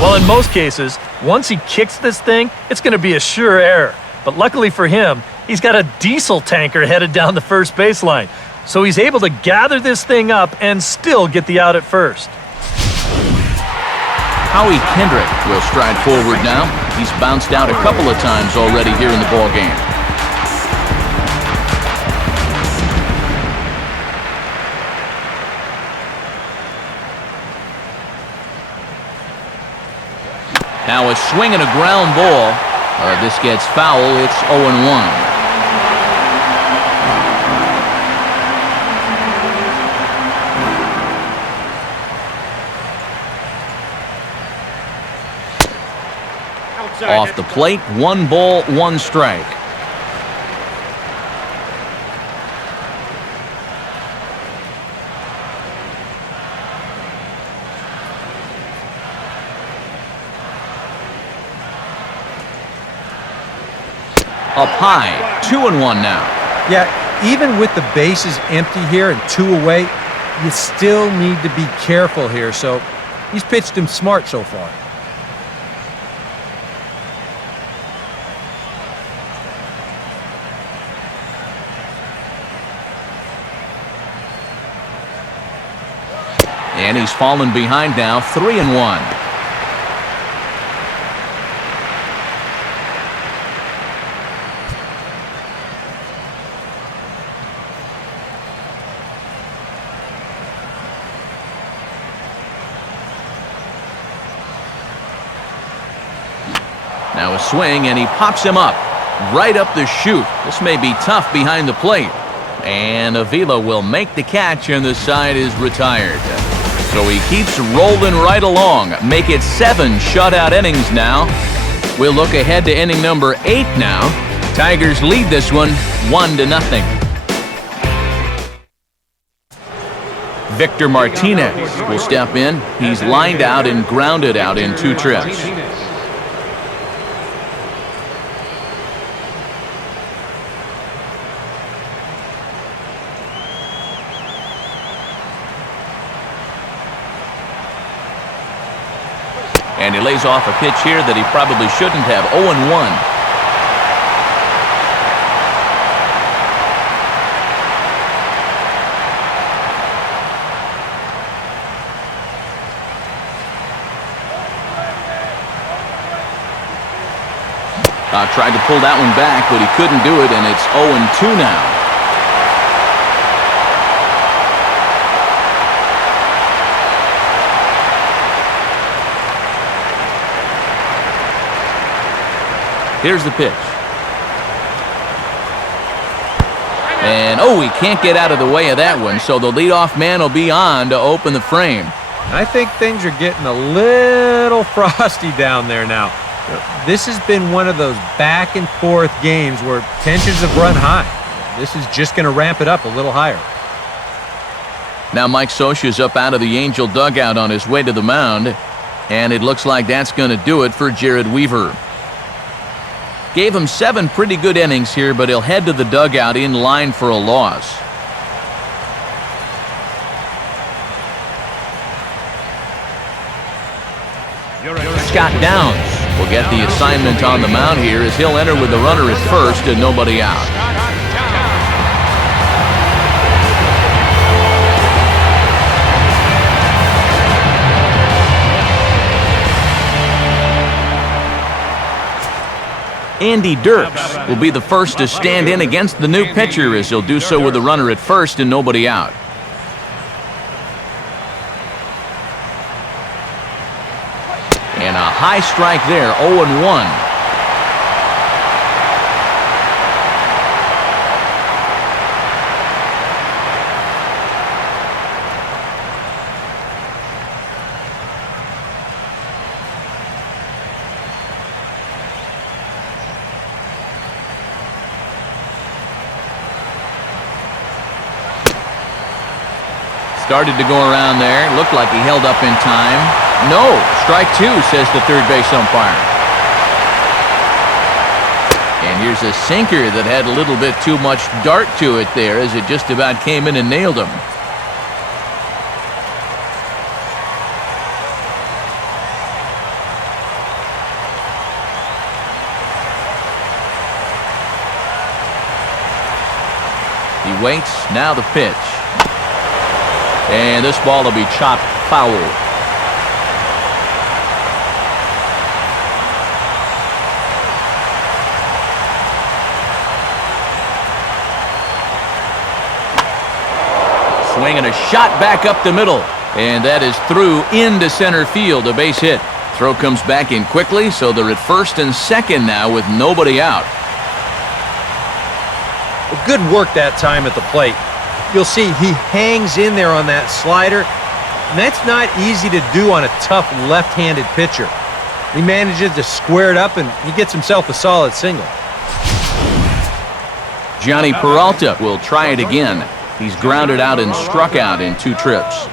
Well, in most cases, once he kicks this thing, it's going to be a sure error. But luckily for him, he's got a diesel tanker headed down the first baseline. So he's able to gather this thing up and still get the out at first. Howie Kendrick will stride forward now. He's bounced out a couple of times already here in the ballgame. Now a swing and a ground ball. This gets foul. It's 0-1. Off the plate, 1 ball, 1 strike. Up high, 2-1 now. Yeah, even with the bases empty here and 2 away, you still need to be careful here. So he's pitched him smart so far. And he's fallen behind now, 3-1. Now a swing, and he pops him up, right up the chute. This may be tough behind the plate. And Avila will make the catch, and the side is retired. So he keeps rolling right along. Make it 7 shutout innings now. We'll look ahead to inning number 8 now. Tigers lead this one 1-0. Victor Martinez will step in. He's lined out and grounded out in 2 trips. And he lays off a pitch here that he probably shouldn't have. 0-1. Tried to pull that one back, but he couldn't do it, and it's 0-2 now. Here's the pitch. And, he can't get out of the way of that one, so the leadoff man will be on to open the frame. I think things are getting a little frosty down there now. This has been one of those back-and-forth games where tensions have run high. This is just going to ramp it up a little higher. Now Mike Scioscia's up out of the Angel dugout on his way to the mound, and it looks like that's going to do it for Jared Weaver. Gave him 7 pretty good innings here, but he'll head to the dugout in line for a loss. Scott Downs will get the assignment on the mound here as he'll enter with the runner at first and nobody out. Andy Dirks will be the first to stand in against the new pitcher as he'll do so with the runner at first and nobody out. And a high strike there, 0-1. Started to go around there. Looked like he held up in time. No. Strike two, says the third base umpire. And here's a sinker that had a little bit too much dart to it there as it just about came in and nailed him. He waits. Now the pitch. And this ball will be chopped foul. Swinging a shot back up the middle. And that is through into center field. A base hit. Throw comes back in quickly, so they're at first and second now with nobody out. Well, good work that time at the plate. You'll see he hangs in there on that slider, and that's not easy to do on a tough left-handed pitcher. He manages to square it up, and he gets himself a solid single. Johnny Peralta will try it again. He's grounded out and struck out in 2 trips.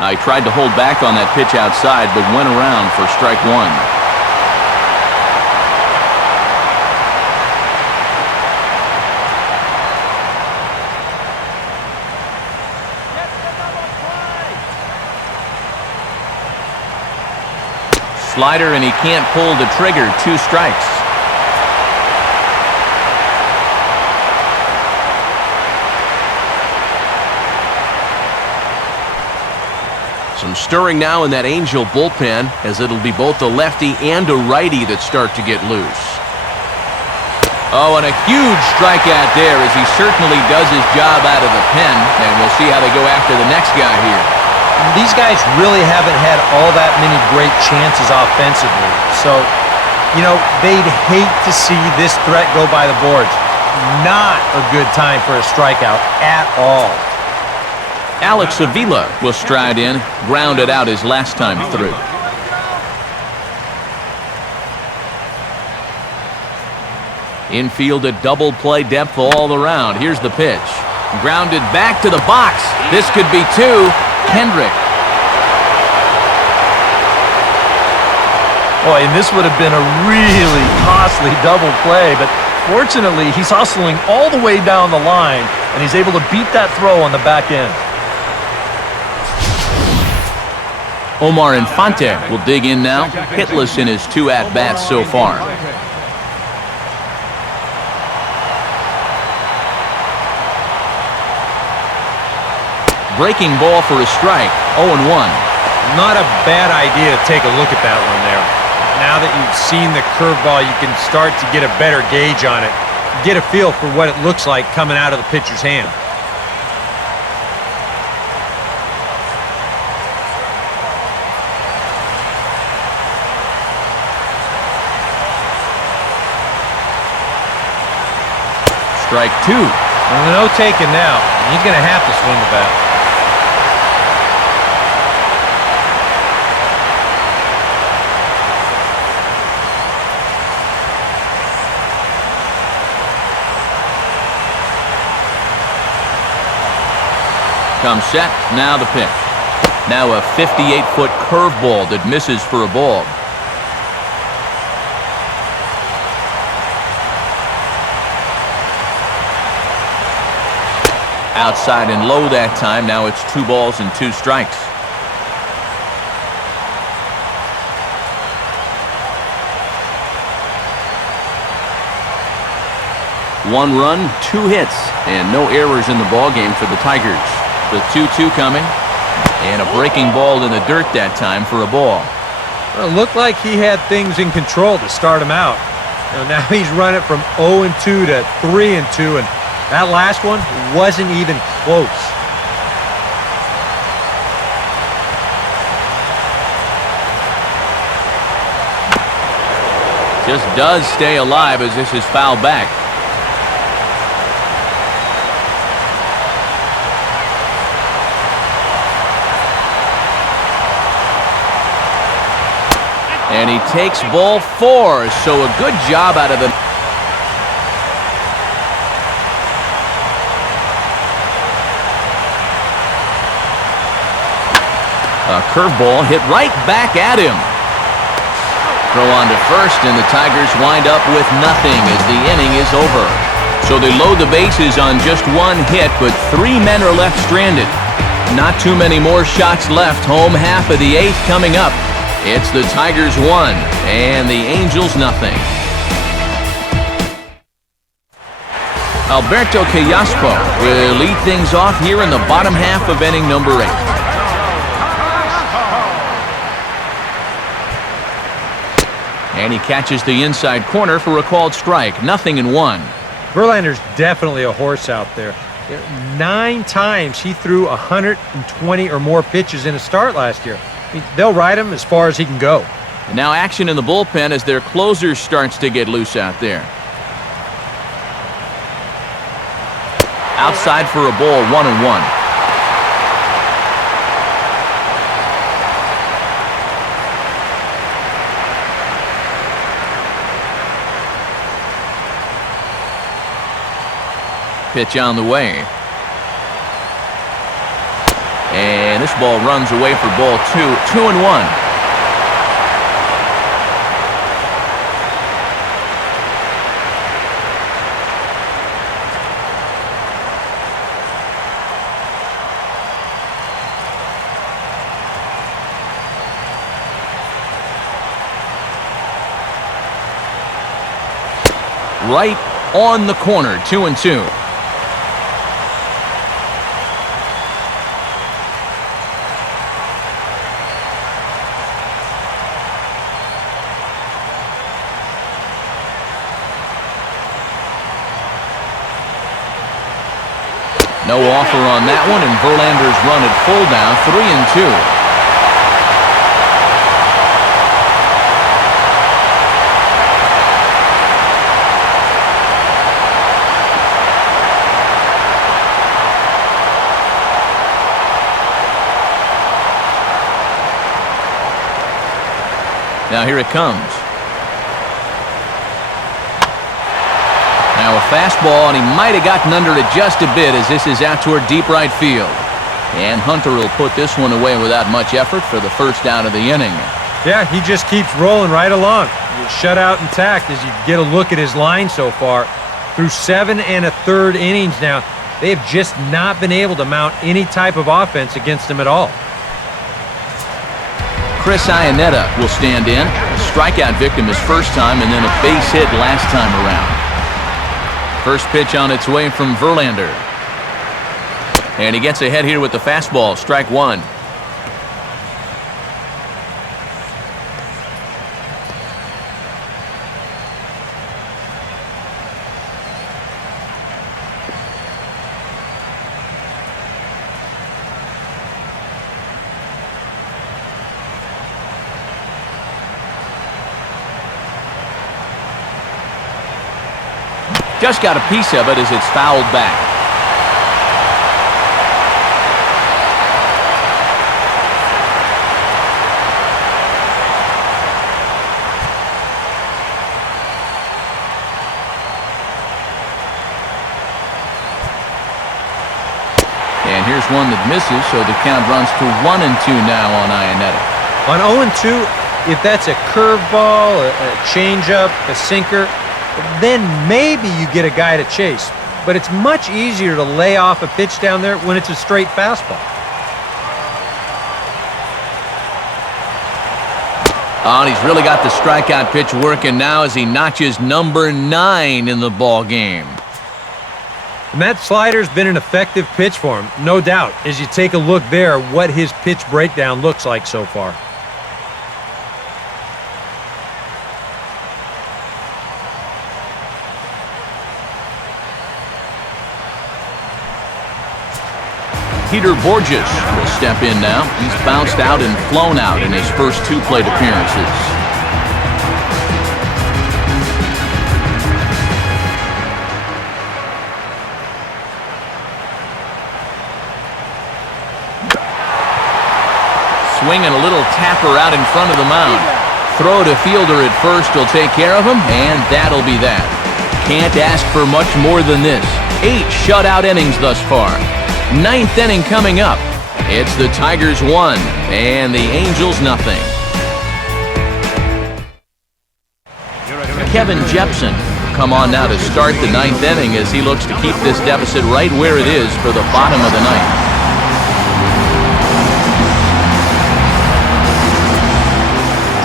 He tried to hold back on that pitch outside, but went around for strike one. Slider, and he can't pull the trigger. 2 strikes. Some stirring now in that Angel bullpen as it'll be both a lefty and a righty that start to get loose. Oh, and a huge strikeout there as he certainly does his job out of the pen, and we'll see how they go after the next guy here. These guys really haven't had all that many great chances offensively, so, you know, they'd hate to see this threat go by the boards. Not a good time for a strikeout at all. Alex Avila will stride in, grounded out his last time through. Infield at double play depth all around. Here's the pitch. Grounded back to the box. This could be 2. Kendrick. Boy, and this would have been a really costly double play, but fortunately, he's hustling all the way down the line, and he's able to beat that throw on the back end. Omar Infante will dig in now, hitless in his 2 at-bats so far. Breaking ball for a strike, 0-1. Not a bad idea to take a look at that one there. Now that you've seen the curveball, you can start to get a better gauge on it. Get a feel for what it looks like coming out of the pitcher's hand. Strike 2. No taking now. He's going to have to swing the bat. Comes set. Now the pitch. Now a 58-foot curveball that misses for a ball. Outside and low that time. Now it's 2 balls and 2 strikes. One run, 2 hits, and no errors in the ballgame for the Tigers. The 2-2 coming, and a breaking ball in the dirt that time for a ball. Well, it looked like he had things in control to start him out. Now he's running from 0-2 to 3-2, and that last one wasn't even close. Just does stay alive as this is fouled back. And he takes ball 4, so a good job out of the... A curveball hit right back at him. Throw on to first, and the Tigers wind up with nothing as the inning is over. So they load the bases on just 1 hit, but 3 men are left stranded. Not too many more shots left. Home half of the 8th coming up. It's the Tigers 1 and the Angels nothing. Alberto Callaspo will lead things off here in the bottom half of inning number 8. And he catches the inside corner for a called strike. 0-1. Verlander's definitely a horse out there. 9 times he threw 120 or more pitches in a start last year. I mean, they'll ride him as far as he can go. And now action in the bullpen as their closer starts to get loose out there. Outside for a ball, 1-1. Pitch on the way. And this ball runs away for ball 2. 2-1. Right on the corner. 2-2. No offer on that one, and Verlander's run at full down, 3-2. Now here it comes. Now a fastball, and he might have gotten under it just a bit as this is out toward deep right field. And Hunter will put this one away without much effort for the first out of the inning. Yeah, he just keeps rolling right along. Shut out intact as you get a look at his line so far. Through 7 1/3 innings now, they have just not been able to mount any type of offense against him at all. Chris Iannetta will stand in. A strikeout victim his first time, and then a base hit last time around. First pitch on its way from Verlander. And he gets ahead here with the fastball. Strike 1. Just got a piece of it as it's fouled back. And here's one that misses, so the count runs to 1-2 now on Iannetta. On 0-2, if that's a curveball, a changeup, a sinker, then maybe you get a guy to chase. but it's much easier to lay off a pitch down there when it's a straight fastball. Oh, and he's really got the strikeout pitch working now as he notches number 9 in the ball game. And that slider's been an effective pitch for him, no doubt, as you take a look there what his pitch breakdown looks like so far. Peter Borges will step in now. He's bounced out and flown out in his first 2 plate appearances. Swinging a little tapper out in front of the mound. Throw to fielder at first will take care of him, and that'll be that. Can't ask for much more than this. 8 shutout innings thus far. 9th inning coming up. It's the Tigers 1 and the Angels nothing. Kevin Jepson will come on now to start the 9th inning as he looks to keep this deficit right where it is for the bottom of the 9th.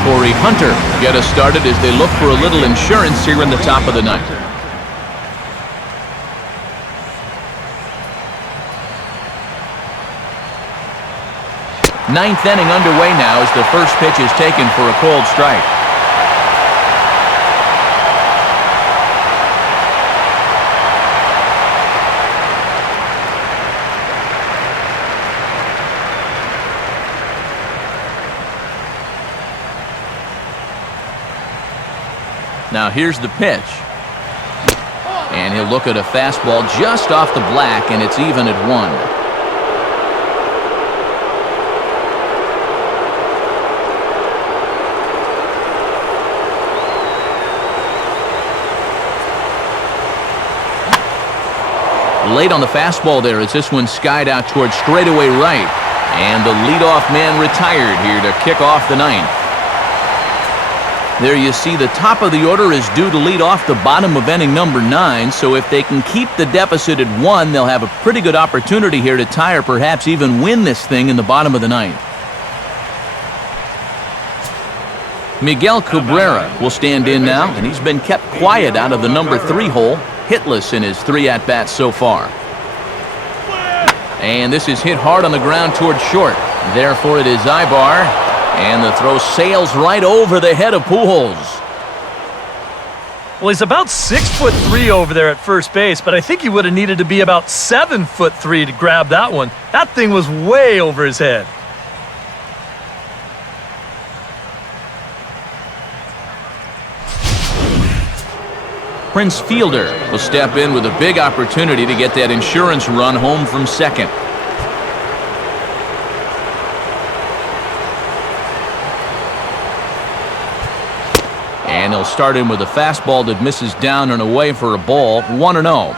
Corey Hunter get us started as they look for a little insurance here in the top of the 9th. 9th inning underway now as the first pitch is taken for a cold strike. Now here's the pitch. And he'll look at a fastball just off the black, and it's even at 1. Late on the fastball there as this one skied out towards straightaway right. And the leadoff man retired here to kick off the 9th. There you see the top of the order is due to lead off the bottom of inning number 9, so if they can keep the deficit at 1, they'll have a pretty good opportunity here to tie or perhaps even win this thing in the bottom of the 9th. Miguel Cabrera will stand in now, and he's been kept quiet out of the number 3 hole, hitless in his 3 at-bats so far. And this is hit hard on the ground towards short. Therefore it is Ibar, and the throw sails right over the head of Pujols. Well, he's about 6'3" over there at first base, but I think he would have needed to be about 7'3" to grab that one. That thing was way over his head. Prince Fielder will step in with a big opportunity to get that insurance run home from second. And he'll start in with a fastball that misses down and away for a ball, 1-0.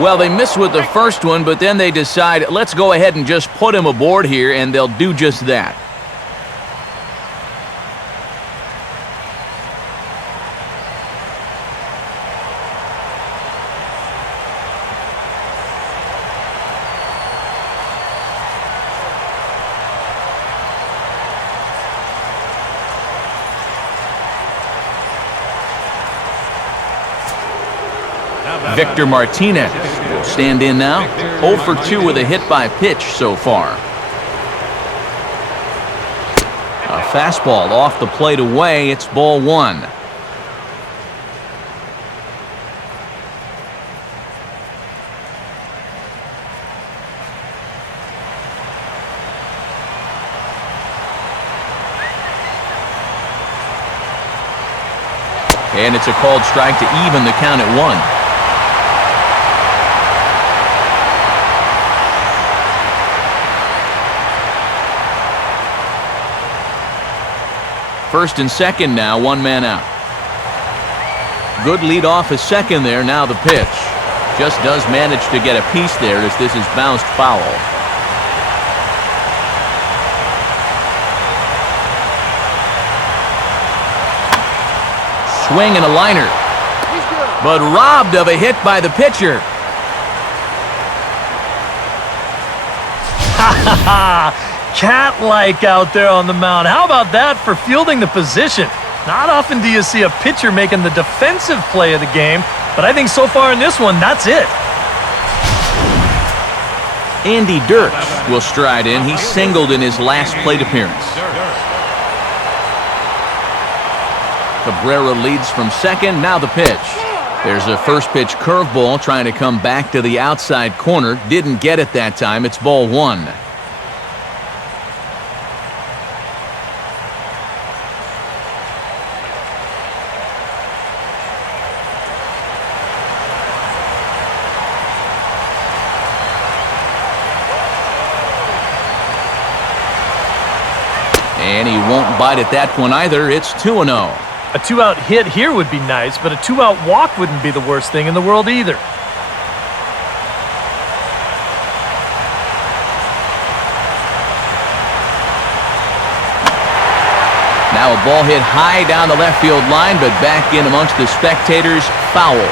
Well, they miss with the first one, but then they decide, let's go ahead and just put him aboard here, and they'll do just that. Victor Martinez will stand in now. 0 for 2 with a hit by pitch so far. A fastball off the plate away. It's ball 1. And it's a called strike to even the count at 1. First and second now, 1 man out. Good lead off his second there. Now the pitch. Just does manage to get a piece there as this is bounced foul. Swing and a liner. But robbed of a hit by the pitcher. Ha ha ha! Cat-like out there on the mound. How about that for fielding the position? Not often do you see a pitcher making the defensive play of the game, but I think so far in this one, that's it. Andy Dirks will stride in. He singled in his last plate appearance. Cabrera leads from second. Now the pitch. There's a first pitch curveball trying to come back to the outside corner. Didn't get it that time. It's ball one. And he won't bite at that one either. It's 2-0. A two-out hit here would be nice, but a two-out walk wouldn't be the worst thing in the world either. Now a ball hit high down the left field line, but back in amongst the spectators. Foul.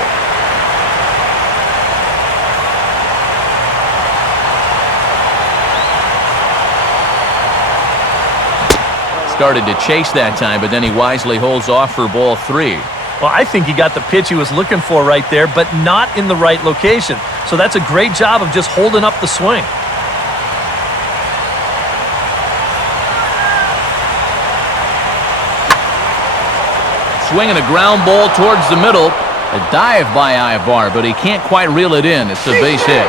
Started to chase that time, but then he wisely holds off for ball three. Well, I think he got the pitch he was looking for right there, but not in the right location. So that's a great job of just holding up the swing. Swinging a ground ball towards the middle. A dive by Ivar, but he can't quite reel it in. It's a base hit.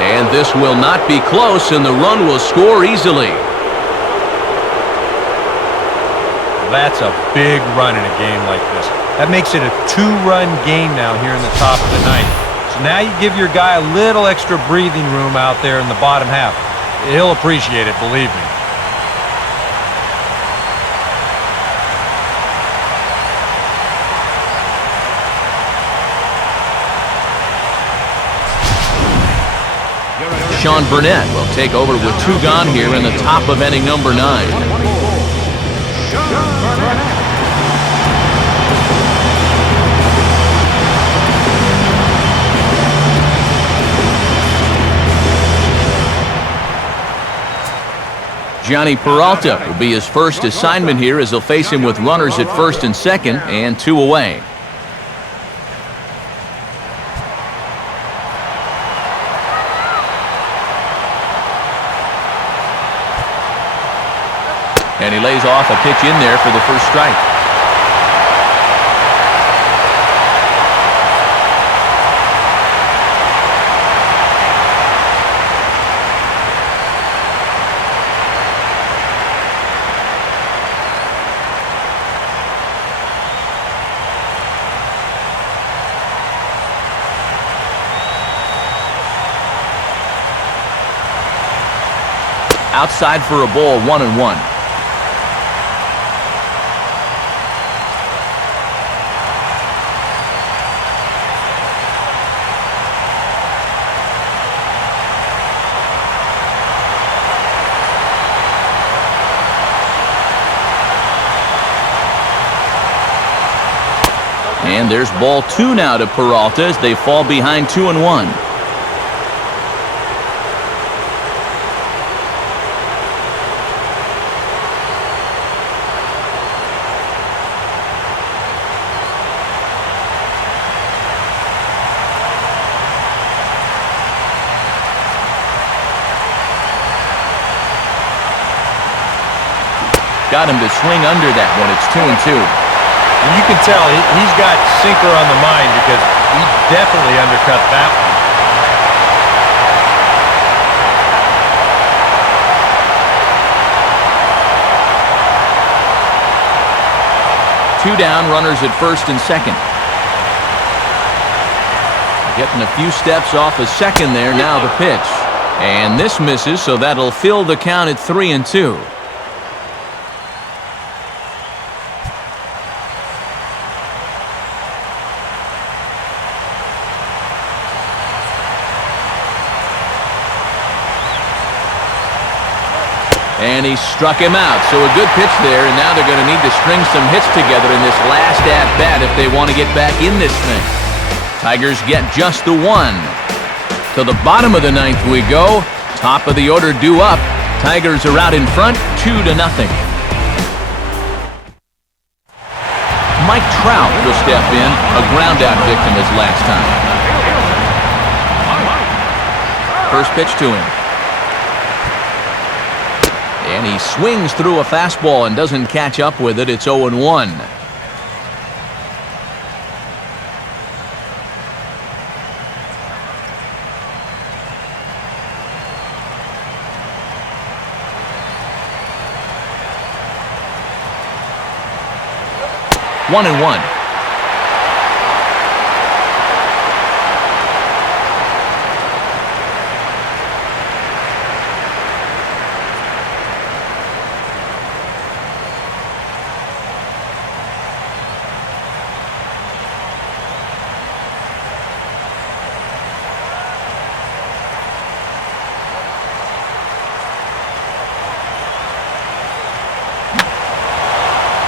And this will not be close, and the run will score easily. That's a big run in a game like this. That makes it a two-run game now here in the top of the ninth. So now you give your guy a little extra breathing room out there in the bottom half. He'll appreciate it, believe me. Sean Burnett will take over with two gone here in the top of inning number 9. Johnny Peralta will be his first assignment here as he'll face him with runners at first and second and 2 away. And he lays off a pitch in there for the first strike. Outside for a ball, 1-1. And there's ball 2 now to Peralta as they fall behind 2-1. Got him to swing under that one. It's 2-2. And you can tell he's got sinker on the mind because he definitely undercut that one. 2 down, runners at first and second. Getting a few steps off a second there. Now the pitch. And this misses, so that'll fill the count at 3-2. And he struck him out. So a good pitch there, and now they're going to need to string some hits together in this last at-bat if they want to get back in this thing. Tigers get just the one. To the bottom of the ninth we go. Top of the order due up. Tigers are out in front, 2-0. Mike Trout will step in, a ground-out victim as last time. First pitch to him. And he swings through a fastball and doesn't catch up with it. It's 0-1. One and one.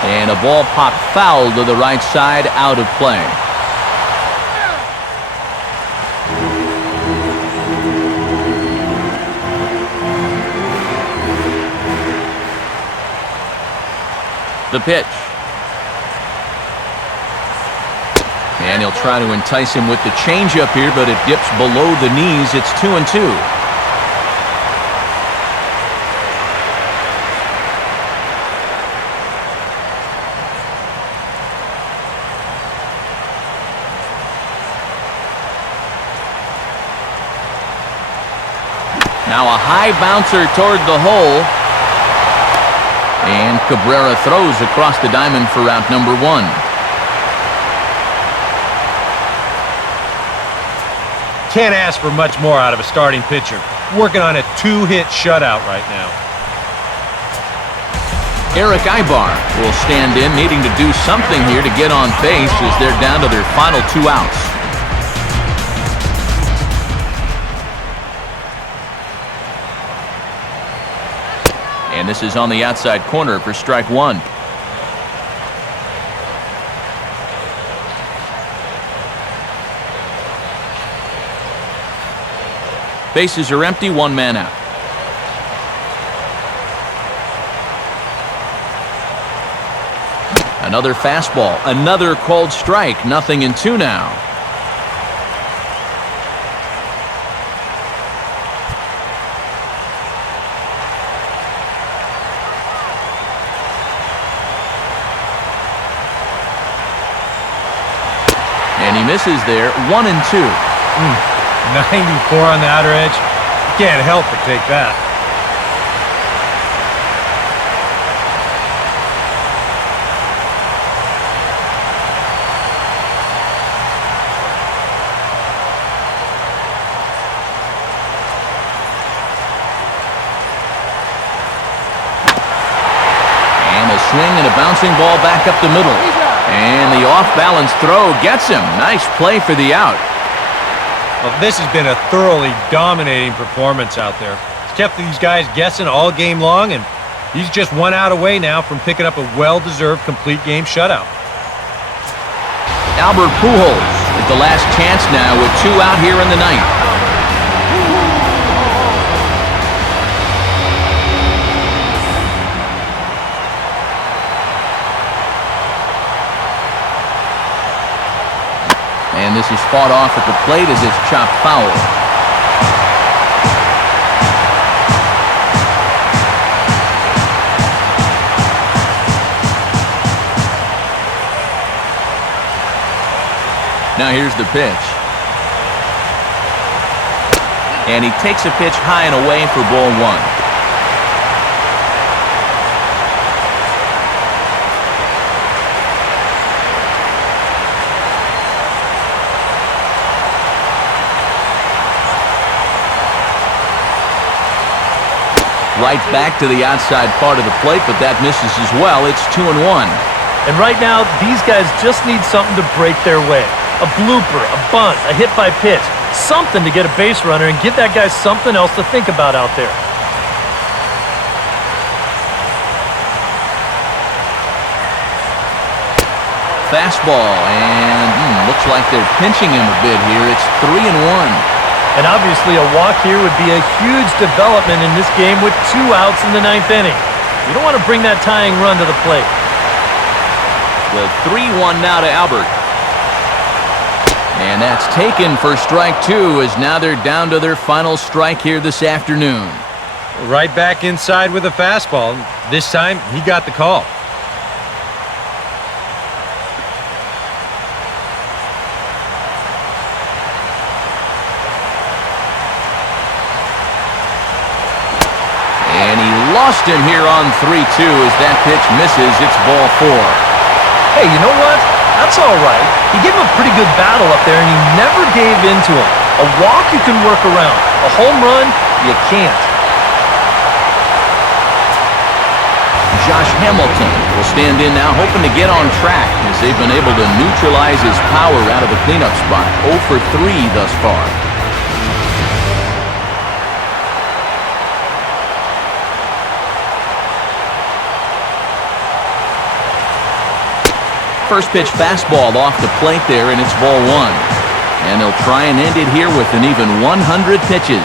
And a ball popped foul to the right side, out of play. The pitch. And he'll try to entice him with the changeup here, but it dips below the knees. It's 2-2. Now a high bouncer toward the hole. And Cabrera throws across the diamond for out number one. Can't ask for much more out of a starting pitcher. Working on a 2-hit shutout right now. Eric Ibar will stand in, needing to do something here to get on base as they're down to their final 2 outs. And this is on the outside corner for strike one. Bases are empty, 1 man out. Another fastball, another called strike, 0-2 now. And he misses there, 1-2. 94 on the outer edge. You can't help but take that. And a swing and a bouncing ball back up the middle. And the off-balance throw gets him. Nice play for the out. Well, this has been a thoroughly dominating performance out there. It's kept these guys guessing all game long, and he's just 1 out away now from picking up a well-deserved complete game shutout. Albert Pujols is the last chance now with 2 out here in the ninth. And this is fought off at the plate as it's chopped foul. Now here's the pitch. And he takes a pitch high and away for ball 1. Right back to the outside part of the plate, but that misses as well. It's 2-1. And right now, these guys just need something to break their way. A blooper, a bunt, a hit by pitch. Something to get a base runner and give that guy something else to think about out there. fastball, and looks like they're pinching him a bit here. It's 3-1. And obviously a walk here would be a huge development in this game with 2 outs in the 9th inning. You don't want to bring that tying run to the plate. The 3-1 now to Albert. And that's taken for strike 2, as now they're down to their final strike here this afternoon. Right back inside with a fastball. This time, he got the call. And he lost him here on 3-2 as that pitch misses. It's ball 4. Hey, you know what? That's all right. He gave him a pretty good battle up there, and he never gave in to him. A walk you can work around. A home run, you can't. Josh Hamilton will stand in now, hoping to get on track as they've been able to neutralize his power out of the cleanup spot. 0 for 3 thus far. First pitch fastball off the plate there, and it's ball 1. And they'll try and end it here with an even 100 pitches.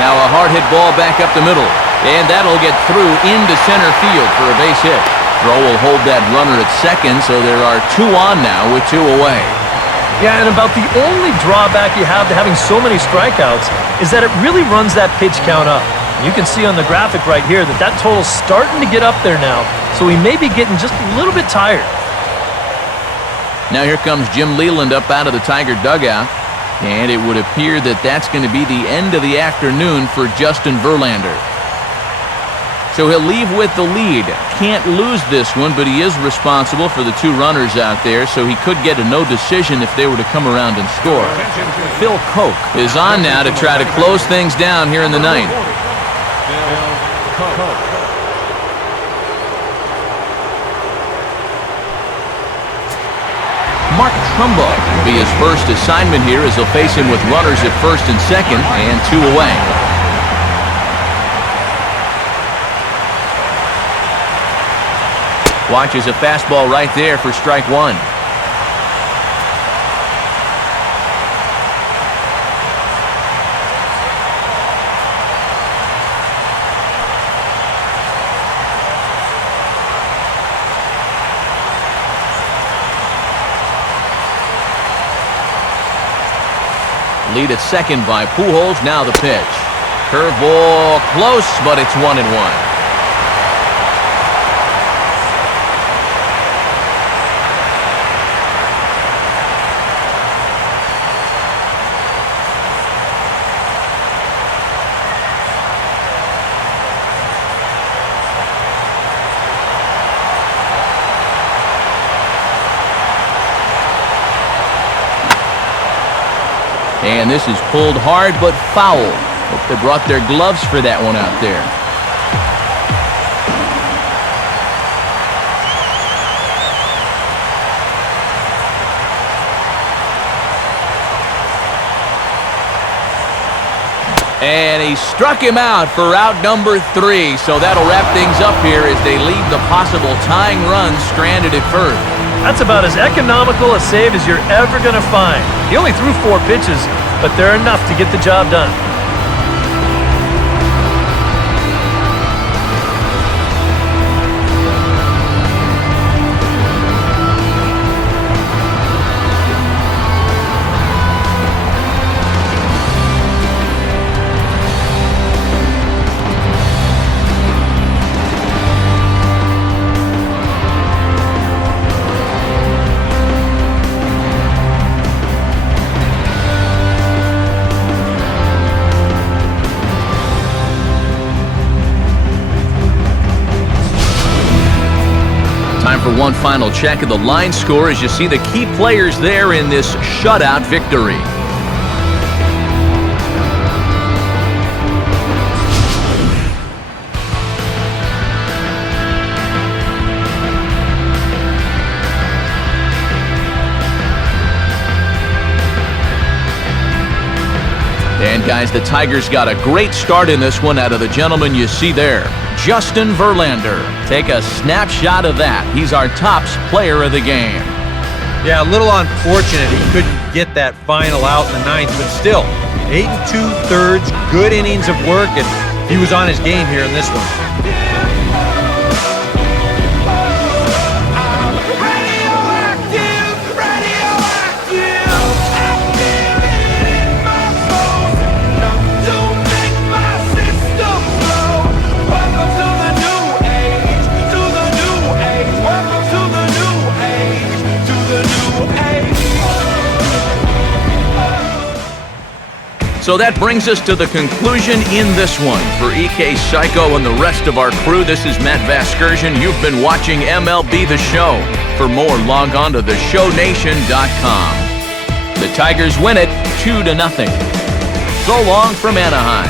Now a hard hit ball back up the middle, and that'll get through into center field for a base hit. Throw will hold that runner at second, so there are 2 on now with 2 away. Yeah, and about the only drawback you have to having so many strikeouts is that it really runs that pitch count up. You can see on the graphic right here that that total's starting to get up there now, so he may be getting just a little bit tired. Now here comes Jim Leland up out of the Tiger dugout. And it would appear that that's going to be the end of the afternoon for Justin Verlander. So he'll leave with the lead. Can't lose this one, but he is responsible for the 2 runners out there, so he could get a no decision if they were to come around and score. Phil Koch is on now to try to close things down here in the 9th. Mark Trumbo will be his first assignment here as he'll face him with runners at first and second and 2 away. Watches a fastball right there for strike 1. Lead at second by Pujols. Now the pitch. Curveball close, but it's 1-1. And this is pulled hard but foul. Hope they brought their gloves for that one out there. And he struck him out for out number 3. So that'll wrap things up here as they leave the possible tying run stranded at first. That's about as economical a save as you're ever going to find. He only threw 4 pitches, but they're enough to get the job done. Time for one final check of the line score as you see the key players there in this shutout victory. And guys, the Tigers got a great start in this one out of the gentleman you see there, Justin Verlander. Take a snapshot of that. He's our tops player of the game. Yeah, a little unfortunate he couldn't get that final out in the ninth, but still, 8 2/3, good innings of work, and he was on his game here in this one. So that brings us to the conclusion in this one. For EK Psycho and the rest of our crew, this is Matt Vasgersian. You've been watching MLB The Show. For more, log on to theshownation.com. The Tigers win it 2-0. So long from Anaheim.